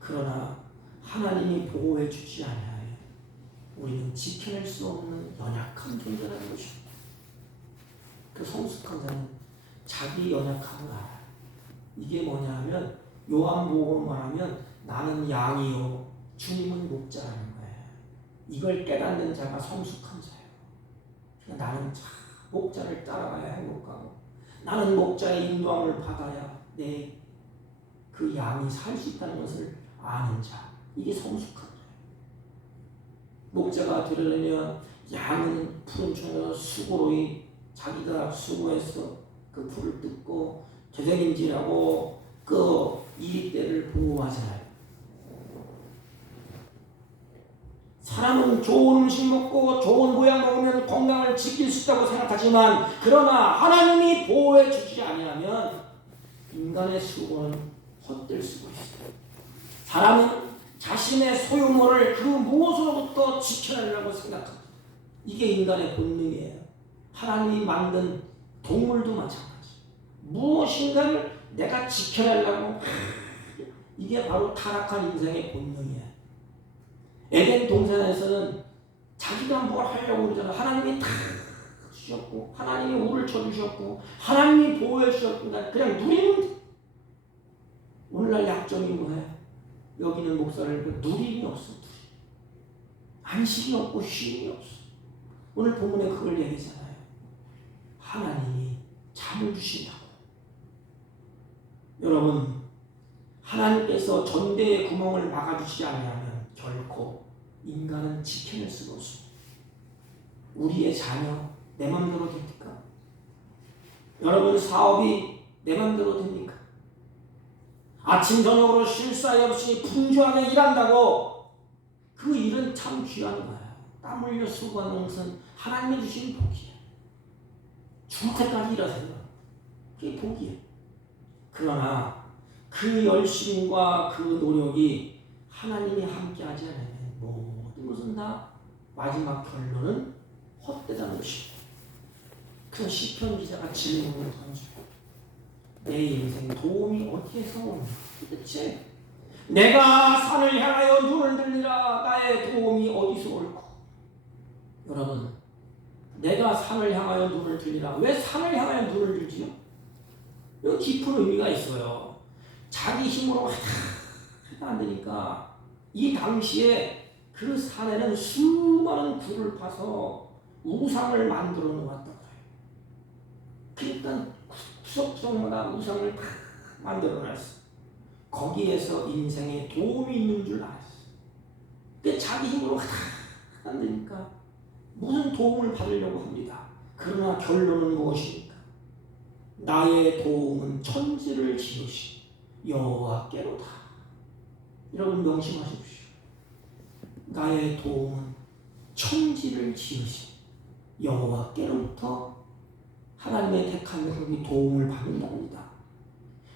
그러나 하나님이 보호해 주지 않아요. 우리는 지켜낼 수 없는 연약한 존재라는 것입니다. 그 성숙한 자는 자기 연약함을 알아요. 이게 뭐냐 하면 요한복음 말하면 나는 양이요 주님은 목자라는 거예요. 이걸 깨닫는 자가 성숙한 자예요. 그러니까 나는 목자를 따라가야 행복하고 나는 목자의 인도함을 받아야 내 그 양이 살 수 있다는 것을 아는 자. 이게 성숙한 자예요. 목자가 되려면 양은 푸른 초에서 수고로이 자기가 수고해서 그 풀을 뜯고 되새김질하고 그 이리떼를 보호하잖아요. 사람은 좋은 음식 먹고 좋은 보약 먹으면 건강을 지킬 수 있다고 생각하지만 그러나 하나님이 보호해 주지 아니하면 인간의 수고는 헛될 수가 있어요. 사람은 자신의 소유물을 그 무엇으로부터 지켜내려고 생각합니다. 이게 인간의 본능이에요. 하나님이 만든 동물도 마찬가지. 무엇인가를 내가 지켜내려고 이게 바로 타락한 인생의 본능이에요. 에덴 동산에서는 자기가 뭘 하려고 그러잖아. 하나님이 다 주셨고 하나님이 우를 쳐주셨고 하나님이 보호해 주셨고 그냥 누리면 돼. 오늘날 약점이 뭐예요? 여기는 목사를 누림이 없어. 안식이 없고 쉼이 없어. 오늘 본문에 그걸 얘기하잖아요. 하나님이 잠을 주신다고. 여러분 하나님께서 전대의 구멍을 막아주시지 않으면 결코 인간은 지켜낼 수가 없습니다. 우리의 자녀 내 맘대로 됩니까? 여러분 사업이 내 맘대로 됩니까? 아침 저녁으로 쉴 사이 없이 분주하게 일한다고 그 일은 참 귀한 거야. 땀 흘려 수고하는 것은 하나님이 주신 복이야. 죽을 때까지 일하세요. 그게 복이야. 그러나 그 열심과 그 노력이 하나님이 함께하지 않으면 모든 것은 다 마지막 결론은 헛되다는 것입니다. 그래서 시편 기자가 질문을 던지고 내 인생 도움이 어디에서 오는가? 도대체 내가 산을 향하여 눈을 들리라 나의 도움이 어디서 올까? 여러분 내가 산을 향하여 눈을 들리라. 왜 산을 향하여 눈을 들지요? 이거 깊은 의미가 있어요. 자기 힘으로 하다 안 되니까 이 당시에 그 산에는 수많은 굴을 파서 우상을 만들어 놓았다고 해요. 그러니까 구석구석마다 우상을 다 만들어 놨어. 거기에서 인생에 도움이 있는 줄 알았어. 근데 자기 힘으로 하다 안 되니까 무슨 도움을 받으려고 합니다. 그러나 결론은 무엇입니까? 나의 도움은 천지를 지으신 여호와께로다. 여러분 명심하십시오. 나의 도움은 천지를 지으신 여호와께로부터 하나님의 택한 자들이 도움을 받는답니다.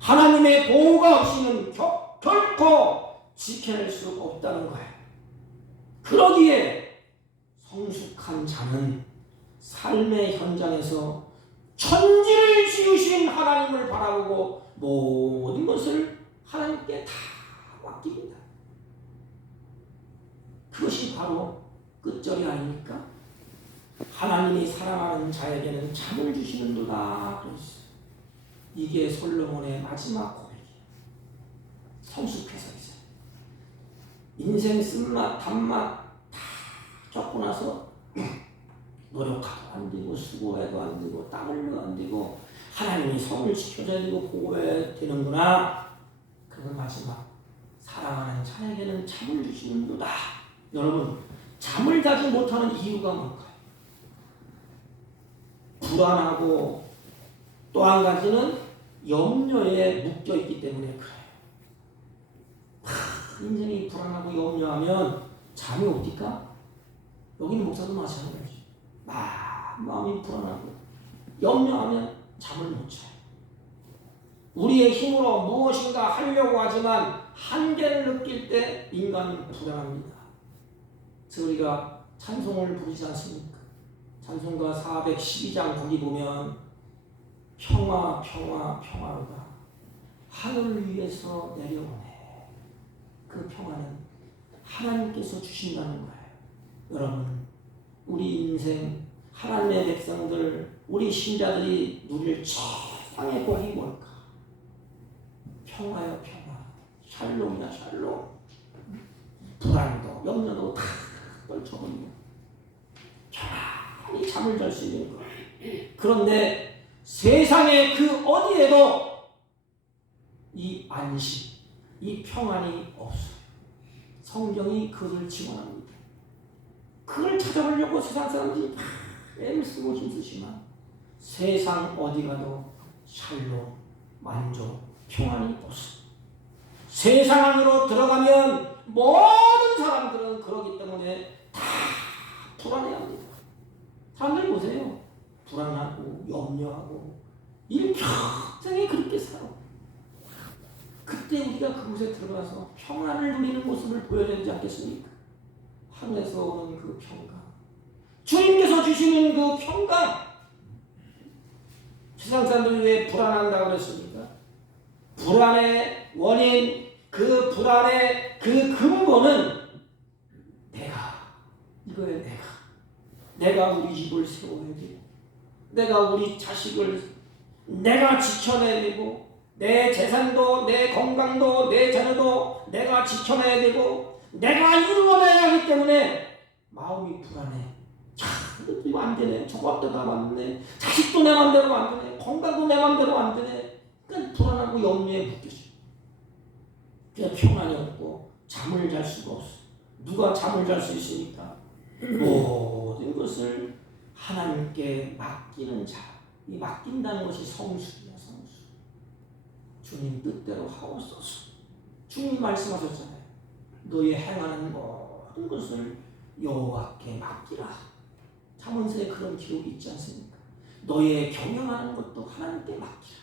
하나님의 보호가 없이는 결코 지켜낼 수 없다는 거예요. 그러기에 성숙한 자는 삶의 현장에서 천지를 지으신 하나님을 바라보고 모든 것을 하나님께 다 맡깁니다. 그것이 바로 끝절이 아닙니까? 하나님이 사랑하는 자에게는 잠을 주시는도다. 이게 솔로몬의 마지막 고백이에요. 성숙해서 이제 인생 쓴맛 단맛 다 겪고 나서 노력하도 안 되고 수고해도 안 되고 땀 흘려도 안 되고 하나님이 성을 지켜줘야 되고 보호해야 되는구나. 그건 마지막 사랑하는 자에게는 잠을 주시는구나. 여러분 잠을 자지 못하는 이유가 뭘까요? 불안하고 또 한 가지는 염려에 묶여있기 때문에 그래요. 인생이 불안하고 염려하면 잠이 옵니까? 여기는 목사도 마찬가지죠. 마음이 불안하고 염려하면 잠을 못 자요. 우리의 힘으로 무엇인가 하려고 하지만 한계를 느낄 때 인간은 불안합니다. 그래서 우리가 찬송을 부르지 않습니까? 찬송가 412장 거기 보면 평화 평화 평화로다 하늘을 위해서 내려오네. 그 평화는 하나님께서 주신다는 거예요. 여러분 우리 인생 하나님의 백성들 우리 신자들이 누릴 최상의 복이 뭘까? 평화요 평화. 샬롬이야 샬롬. 불안도 염려도 다 떨쳐버리고 편안히 잠을 잘 수 있는 거예요. 그런데 세상의 그 어디에도 이 안식, 이 평안이 없어요. 성경이 그것을 증언합니다. 그걸 찾아보려고 세상 사람들이 다 애를 쓰고 힘쓰지만 세상 어디 가도 샬롬, 만족, 평안이 없어요. 세상 안으로 들어가면 모든 사람들은 그러기 때문에 다 불안해합니다. 사람들 보세요. 불안하고 염려하고 일평생에 그렇게 살아. 그때 우리가 그곳에 들어가서 평안을 누리는 모습을 보여야 되지 않겠습니까? 하늘에서 오는 그 평강, 주님께서 주시는 그 평강. 세상 사람들이 왜 불안한다고 그랬습니까? 불안의 원인, 그 불안의 그 근본은 이거예요. 내가 우리 집을 세워야 되고 내가 우리 자식을 내가 지켜내야 되고 내 재산도 내 건강도 내 자녀도 내가 지켜내야 되고 내가 이루어내야 하기 때문에 마음이 불안해. 이것도 안 되네. 저것도 다 맞네. 자식도 내 맘대로 안 되네. 건강도 내 맘대로 안 되네. 그러니까 불안하고 염려에 묶여져. 그냥 평안이 없고 잠을 잘 수가 없어. 누가 잠을 잘 수 있습니까? 모든 것을 하나님께 맡기는 자. 이 맡긴다는 것이 성수야, 성수. 주님 뜻대로 하옵소서. 주님이 말씀하셨잖아요. 너희 행하는 모든 것을 여호와께 맡기라. 잠언서에 그런 기록이 있지 않습니까? 너의 경영하는 것도 하나님께 맡기라.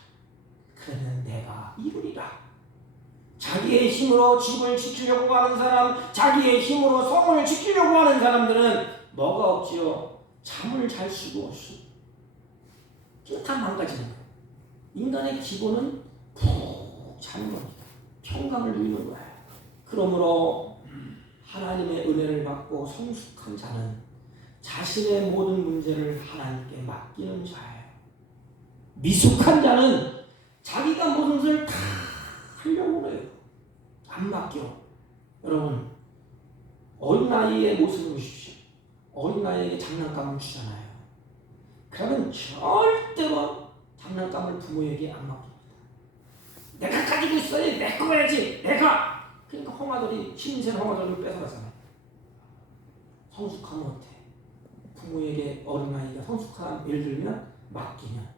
그러면 내가 이루리라. 자기의 힘으로 집을 지키려고 하는 사람, 자기의 힘으로 성을 지키려고 하는 사람들은 뭐가 없지요? 잠을 잘 수가 없어. 다 망가지는 거예요. 인간의 기본은 푹 자는 겁니다. 평강을 누리는 거예요. 그러므로 하나님의 은혜를 받고 성숙한 자는 자신의 모든 문제를 하나님께 맡기는 자예요. 미숙한 자는 자기가 모든 것을 다 하려고 해요. 안 맡겨. 여러분 어린 아이의 모습을 보십시오. 어린 아이에게 장난감을 주잖아요. 그러면 절대로 장난감을 부모에게 안 맡깁니다. 내가 가지고 있어야 내 거야지. 내가. 그러니까 홍아들이 신생 홍아들을 뺏어가잖아요. 성숙하면 어때? 부모에게 어린아이가 성숙한 예를 들면 맡기면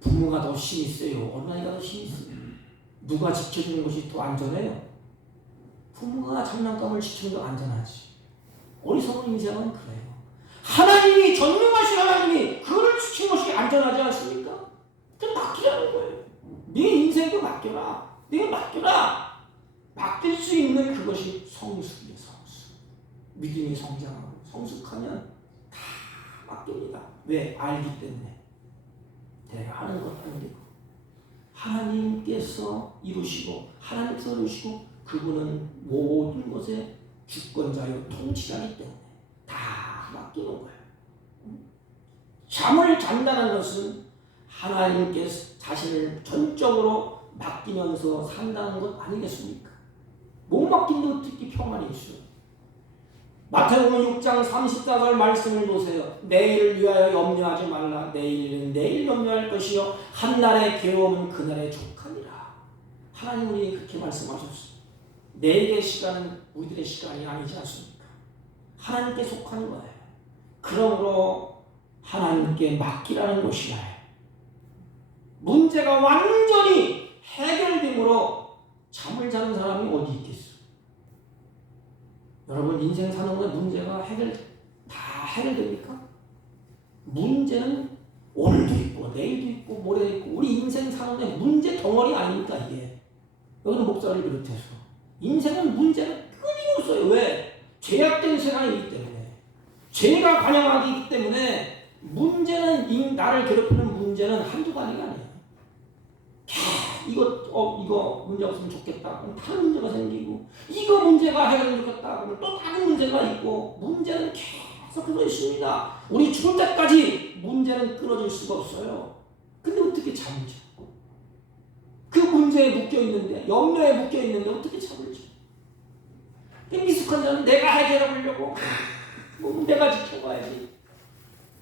부모가 더 힘이 세요. 어린아이가 더 힘이 세요. 누가 지켜주는 것이 더 안전해요? 부모가 장난감을 지키는 거 안전하지. 어리석은 인생은 그래요. 하나님이 전능하신 하나님이 그거를 지키는 것이 안전하지 않습니까? 그럼 맡기라는 거예요. 네 인생도 맡겨라. 네 맡겨라. 맡길 수 있는 그것이 성숙이에요. 성숙. 믿음이 성장하고 성숙하면 다 맡깁니다. 왜? 알기 때문에. 내가 하는 것 아니고 하나님께서 이루시고 하나님께서 이루시고 그분은 모든 것의 주권자요 통치자이기 때문에 다 맡기는 거예요. 잠을 잔다는 것은 하나님께서 자신을 전적으로 맡기면서 산다는 것 아니겠습니까? 못 맡긴데 어떻게 평안이 있어요? 마태복음 6장 34절 말씀을 보세요. 내일을 위하여 염려하지 말라. 내일은 내일 염려할 것이요 한날의 괴로움은 그날의 족하니라. 하나님 우리에게 그렇게 말씀하셨어요. 내일의 시간은 우리들의 시간이 아니지 않습니까? 하나님께 속하는 거예요. 그러므로 하나님께 맡기라는 것이야. 문제가 완전히 해결됨으로 잠을 자는 사람이 어디 있겠어? 여러분 인생 사는 거에 문제가 다 해결됩니까? 문제는 오늘도 있고 내일도 있고 모레도 있고 우리 인생 사는 데 문제 덩어리 아닙니까 이게? 여기는 목사를 비롯해서 인생은 문제가 끊임없이 있어요. 왜? 죄악된 세상이기 때문에 죄가 관영하기 때문에 문제는 나를 괴롭히는 문제는 한두 가지가 아니에요. 이거 문제 없으면 좋겠다. 그럼 다른 문제가 생기고 이거 문제가 해결되면 좋겠다. 그러면 또 다른 문제가 있고 문제는 계속 그러고 있습니다. 우리 죽을 때까지 문제는 끊어질 수가 없어요. 근데 어떻게 참을지? 그 문제에 묶여있는데 염려에 묶여있는데 어떻게 참을지? 미숙한 자는 내가 해결해보려고 내가 지켜봐야지.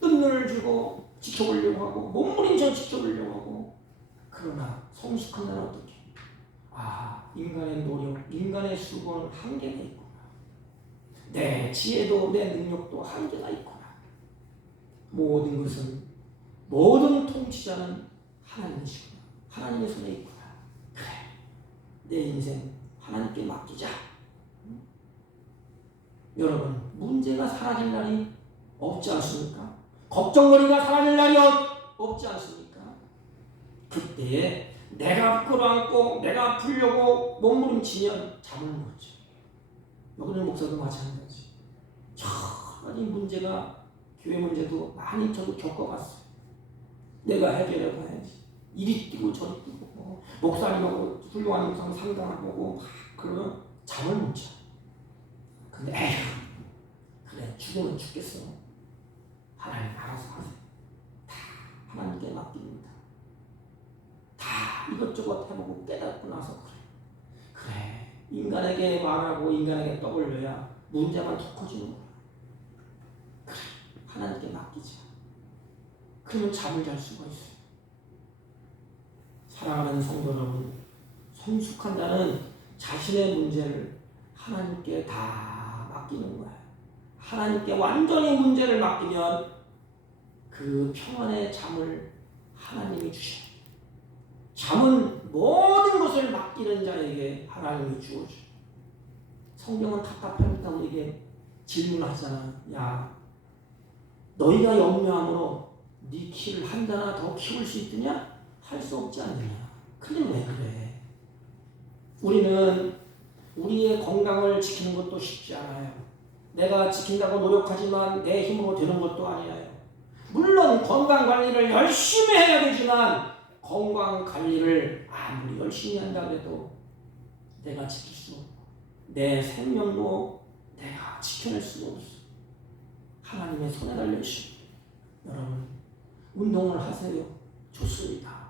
눈물을 주고 지켜보려고 하고 몸부림 쳐 지켜보려고 하고 그러나 성숙한 자는 어떻게? 인간의 노력, 인간의 수고는 한계가 있구나. 내 지혜도 내 능력도 한계가 있구나. 모든 것은 모든 통치자는 하나님이시구나. 하나님의 손에 있구나. 그래, 내 인생 하나님께 맡기자. 여러분 문제가 사라질 날이 없지 않습니까? 걱정거리가 사라질 날이 없지 않습니까? 그때에 내가 끌어안고 내가 풀려고 몸부림치면 잠을 못 자. 여기는 목사도 마찬가지. 여러 가지 문제가 교회 문제도 많이 저도 겪어봤어요. 내가 해결해 봐야지. 이리 뛰고 저리 뛰고 목사님하고 훌륭한 목사님 상담하고 그러면 잠을 못 자. 근데 에휴 그래 죽으면 죽겠어. 하나님 알아서 하세요. 다 하나님께 맡깁니다. 다 이것저것 해보고 깨닫고 나서 그래 인간에게 말하고 인간에게 떠올려야 문제만 더 커지는 거야. 그래 하나님께 맡기자. 그러면 잠을 잘 수가 있어요. 사랑하는 성도 여러분, 성숙한 자는 자신의 문제를 하나님께 다 맡기는 거야. 하나님께 완전히 문제를 맡기면 그 평안의 잠을 하나님이 주셔요. 잠은 모든 것을 맡기는 자에게 하나님이 주어줘요. 성경은 답답하니까 우리에게 질문하잖아. 야, 너희가 염려함으로 네 키를 한 자나 더 키울 수 있느냐? 할 수 없지 않느냐? 근데 왜 그래? 우리는 우리의 건강을 지키는 것도 쉽지 않아요. 내가 지킨다고 노력하지만 내 힘으로 되는 것도 아니에요. 물론 건강관리를 열심히 해야 되지만 건강관리를 아무리 열심히 한다 해도 내가 지킬 수 없고 내 생명도 내가 지켜낼 수가 없어. 하나님의 손에 달려있습니다. 여러분 운동을 하세요. 좋습니다.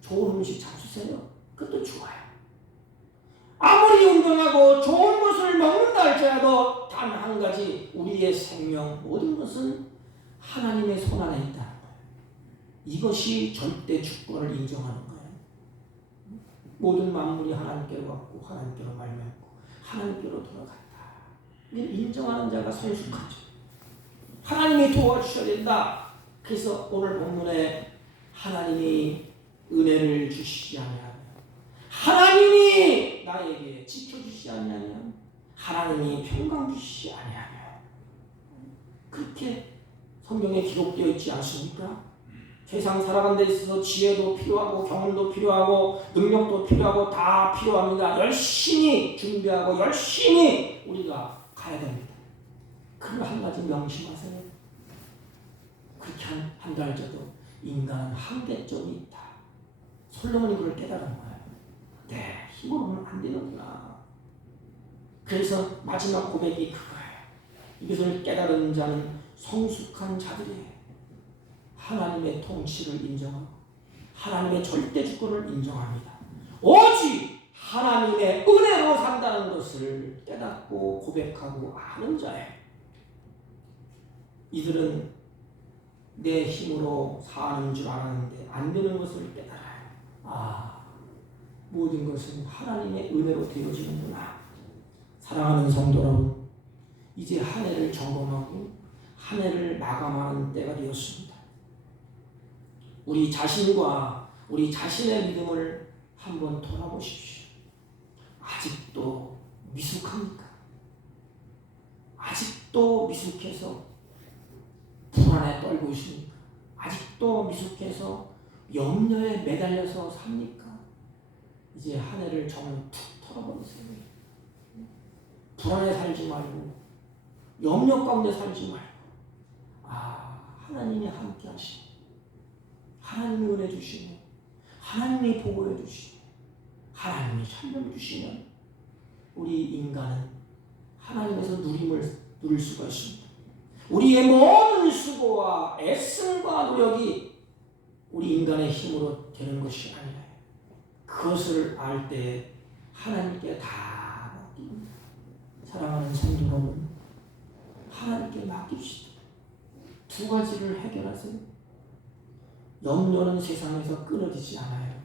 좋은 음식 잡수세요. 그것도 좋아요. 아무리 운동하고 좋은 것을 먹는다 할지라도 단 한 가지 우리의 생명 모든 것은 하나님의 손 안에 있다는 거예요. 이것이 절대 주권을 인정하는 거예요. 모든 만물이 하나님께로 왔고 하나님께로 말미암고 하나님께로 돌아간다. 이걸 인정하는 자가 성숙하죠. 하나님이 도와주셔야 된다. 그래서 오늘 본문에 하나님이 은혜를 주시지 아니하며 하나님이 나에게 지켜주시지 아니하며 하나님이 평강 주시지 아니하며 그렇게 성경에 기록되어 있지 않습니까? 세상 살아가는 데 있어서 지혜도 필요하고 경험도 필요하고 능력도 필요하고 다 필요합니다. 열심히 준비하고 열심히 우리가 가야 됩니다. 그걸 한 가지 명심하세요. 그렇게 한다 할지라도 인간은 한계점이 있다. 솔로몬이 그걸 깨달은 거예요. 내 힘으로는 안 되는구나. 그래서 마지막 고백이 그거예요. 이것을 깨달은 자는 성숙한 자들이에요. 하나님의 통치를 인정하고 하나님의 절대 주권을 인정합니다. 오직 하나님의 은혜로 산다는 것을 깨닫고 고백하고 아는 자예요. 이들은 내 힘으로 사는 줄 알았는데 안 되는 것을 깨달아요. 모든 것은 하나님의 은혜로 되어지는구나. 사랑하는 성도 여러분, 이제 한 해를 점검하고 한 해를 마감하는 때가 되었습니다. 우리 자신과 우리 자신의 믿음을 한번 돌아보십시오. 아직도 미숙합니까? 아직도 미숙해서 불안에 떨고 있습니까? 아직도 미숙해서 염려에 매달려서 삽니까? 이제 한 해를 정말 툭 털어버리세요. 불안에 살지 말고 염려 가운데 살지 말고 하나님이 함께 하시고 하나님이 은혜 주시고 하나님이 보호해 주시고 하나님이 살려 주시면 우리 인간은 하나님에서 누림을 누릴 수가 있습니다. 우리의 모든 수고와 애씀과 노력이 우리 인간의 힘으로 되는 것이 아니라 그것을 알 때 하나님께 다 맡깁니다. 사랑하는 성도 여러분, 하나님께 맡깁시다. 두 가지를 해결하세요. 염려는 세상에서 끊어지지 않아요.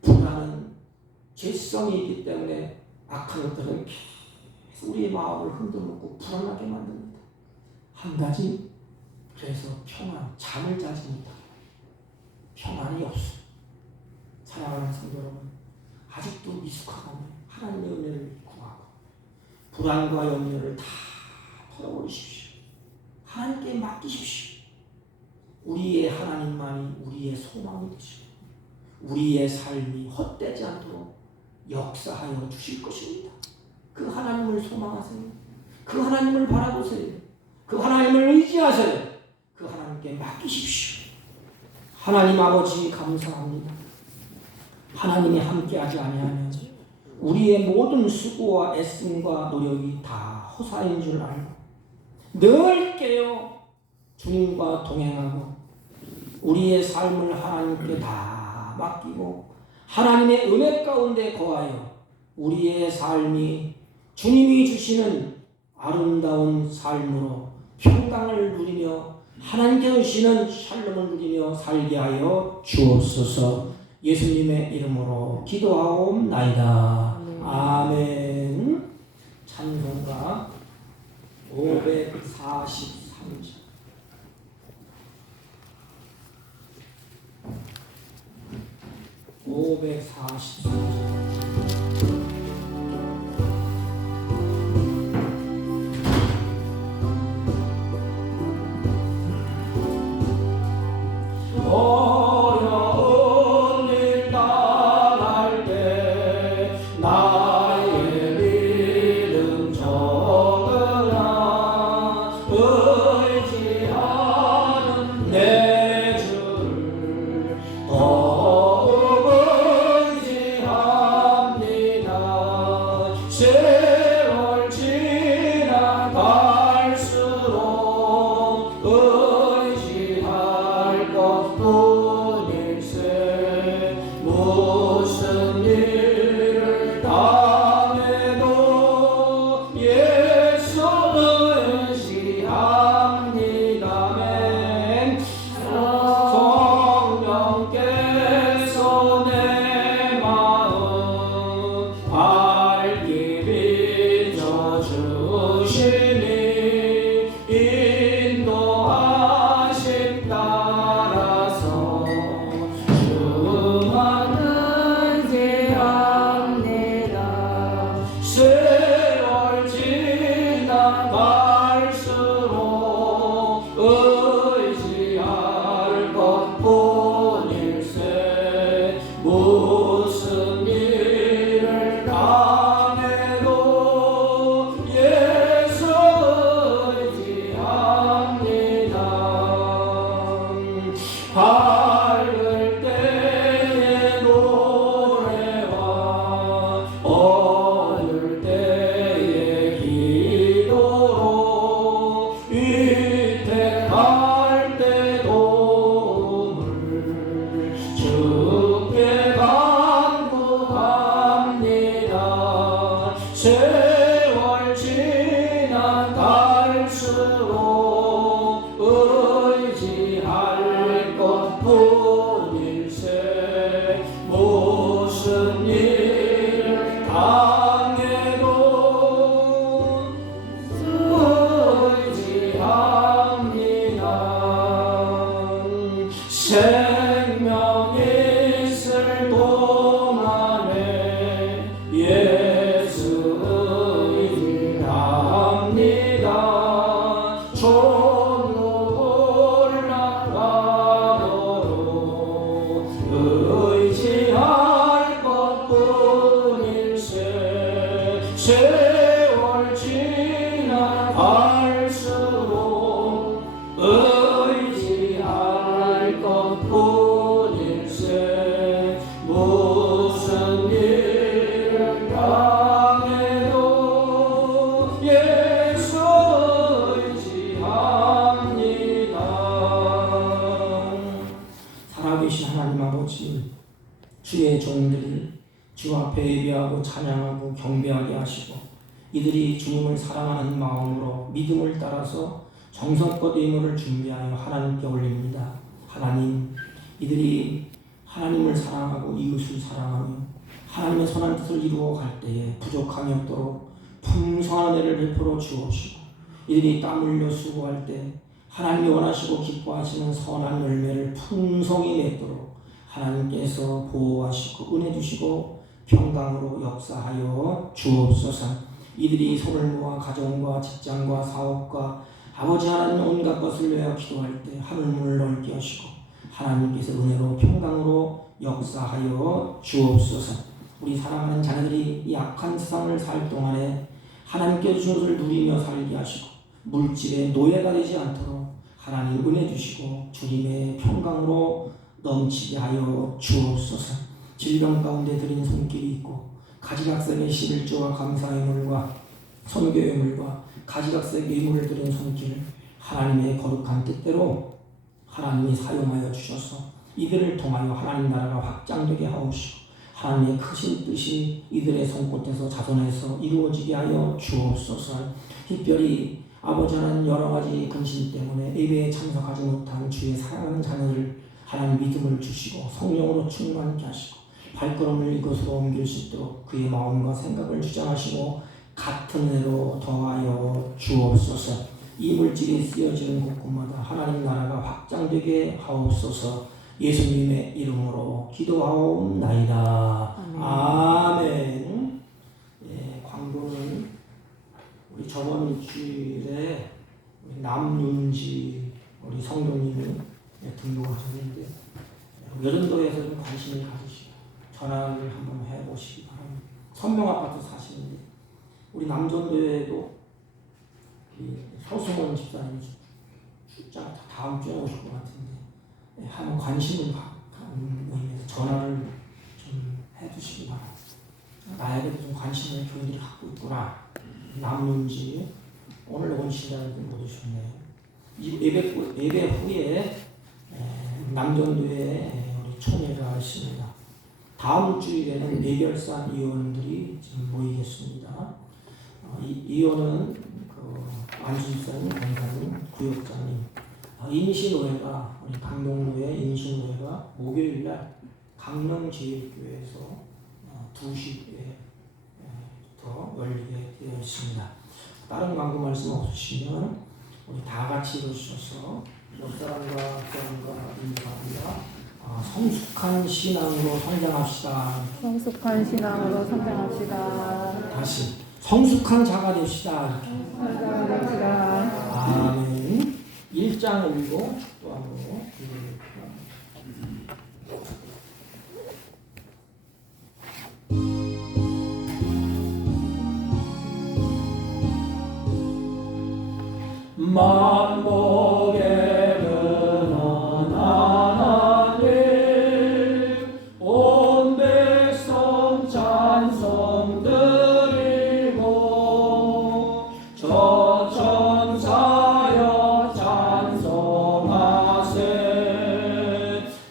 불안은 죄성이 있기 때문에 악한 것들은 계속 우리의 마음을 흔들고 불안하게 만듭니다. 한 가지, 그래서 평안, 잠을 자지 못하고 평안이 없어요. 사랑하는 성도 여러분, 아직도 미숙하고 하나님의 은혜를 구하고 불안과 염려를 다 털어버리십시오. 하나님께 맡기십시오. 우리의 하나님만이 우리의 소망이 되시고 우리의 삶이 헛되지 않도록 역사하여 주실 것입니다. 그 하나님을 소망하세요. 그 하나님을 바라보세요. 그 하나님을 의지하세요. 그 하나님께 맡기십시오. 하나님 아버지 감사합니다. 하나님이 함께하지 아니하면 우리의 모든 수고와 애씀과 노력이 다 허사인 줄 알고 늘 깨어 주님과 동행하고 우리의 삶을 하나님께 다 맡기고 하나님의 은혜 가운데 거하여 우리의 삶이 주님이 주시는 아름다운 삶으로 평강을 누리며 하나님께서 주시는 샬롬을 누리며 살게 하여 주옵소서. 예수님의 이름으로 기도하옵나이다. 아멘. 찬송가 543장. 성령께 주의 종들이 주 앞에 예배하고 찬양하고 경배하게 하시고 이들이 주님을 사랑하는 마음으로 믿음을 따라서 정성껏 예물을 준비하여 하나님께 올립니다. 하나님, 이들이 하나님을 사랑하고 이웃을 사랑하며 하나님의 선한 뜻을 이루어 갈 때에 부족함이 없도록 풍성한 은혜를 베풀어 주옵시고 이들이 땀 흘려 수고할 때 하나님이 원하시고 기뻐하시는 선한 열매를 풍성히 맺도록 하나님께서 보호하시고 은혜 주시고 평강으로 역사하여 주옵소서. 이들이 손을 모아 가정과 직장과 사업과 아버지 하나님 온갖 것을 위하여 기도할 때 하늘문을 넓게 하시고 하나님께서 은혜로 평강으로 역사하여 주옵소서. 우리 사랑하는 자녀들이 이 악한 세상을 살 동안에 하나님께 주신 것을 누리며 살게 하시고 물질의 노예가 되지 않도록 하나님 은혜 주시고 주님의 평강으로 넘치게 하여 주옵소서. 질병 가운데 드린 손길이 있고 가지각색의 11조와 감사의 물과 선교의 물과 가지각색 예물을 드린 손길 하나님의 거룩한 뜻대로 하나님이 사용하여 주셔서 이들을 통하여 하나님 나라가 확장되게 하옵시고 하나님의 크신 뜻이 이들의 손끝에서 자손에서 이루어지게 하여 주옵소서. 특별히 아버지 하나님 여러 가지 근심 때문에 예배에 참석하지 못한 주의 사랑하는 자녀들 하나님 믿음을 주시고 성령으로 충만케 하시고 발걸음을 이곳으로 옮길 수 있도록 그의 마음과 생각을 주장하시고 같은 은혜로 더하여 주옵소서. 이 물질이 쓰여지는 곳곳마다 하나님 나라가 확장되게 하옵소서. 예수님의 이름으로 기도하옵나이다. 아멘. 예, 광고는 우리 저번 주일에 남윤지 우리 성도님이 등록하셨는데 여전도에서 좀 관심을 가지시고 전화를 한번 해보시기 바랍니다. 선명아파트 사시는데 우리 남전도에도 서승원 집사님 출장 다음 주에 오실 것 같은데 한번 관심을 갖는 의미에서 전화를 좀 해주시기 바랍니다. 나에게도 좀 관심을 교인들이 갖고 있구나. 남는지 오늘 온신자들 못 오셨네요. 예배 후에 남전도에 우리 총회가 있습니다. 다음 주일에는 예결산 의원들이 지금 모이겠습니다. 이 의원은 안수집사님, 권사님, 구역장님, 임신노회가 우리 강동로의 임신노회가 목요일날 강릉제일교회에서 2시부터 열리게 되어 있습니다. 다른 광고 말씀 없으시면 우리 다 같이 이루셔서 옆사람과 인도합니다. 성숙한 신앙으로 성장합시다. 성숙한 신앙으로 성장합시다. 다시 성숙한 자가 됩시다. 성장합시다. 아멘. 1장 읽고 축도하고 만복의 근원 하나님 온 백성 찬송 드리고 저 천사여 찬송하세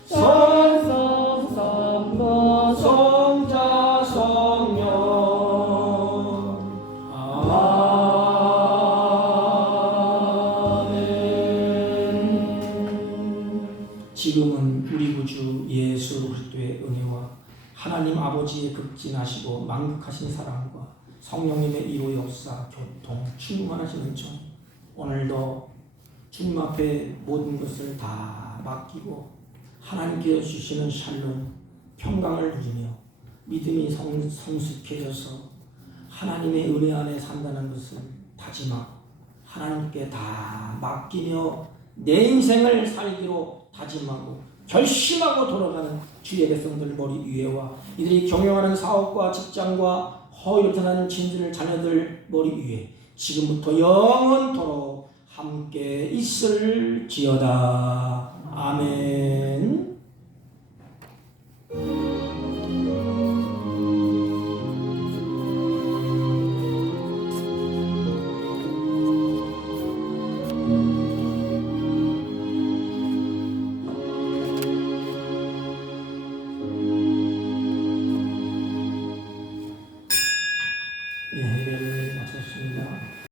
성성 성부 성자 성령 지금은 우리 구주 예수 그리스도의 은혜와 하나님 아버지의 극진하시고 만극하신 사랑과 성령님의 이로 역사 교통 충만하신 은총 오늘도 주님 앞에 모든 것을 다 맡기고 하나님께서 주시는 샬롬 평강을 누리며 믿음이 성숙해져서 하나님의 은혜 안에 산다는 것을 다짐하고 하나님께 다 맡기며 내 인생을 살기로 다짐하고 결심하고 돌아가는 주의 백성들 머리 위에와 이들이 경영하는 사업과 직장과 허위로 드러나는 진들 자녀들 머리 위에 지금부터 영원토록 함께 있을지어다. 아멘. 예배를 마쳤습니다.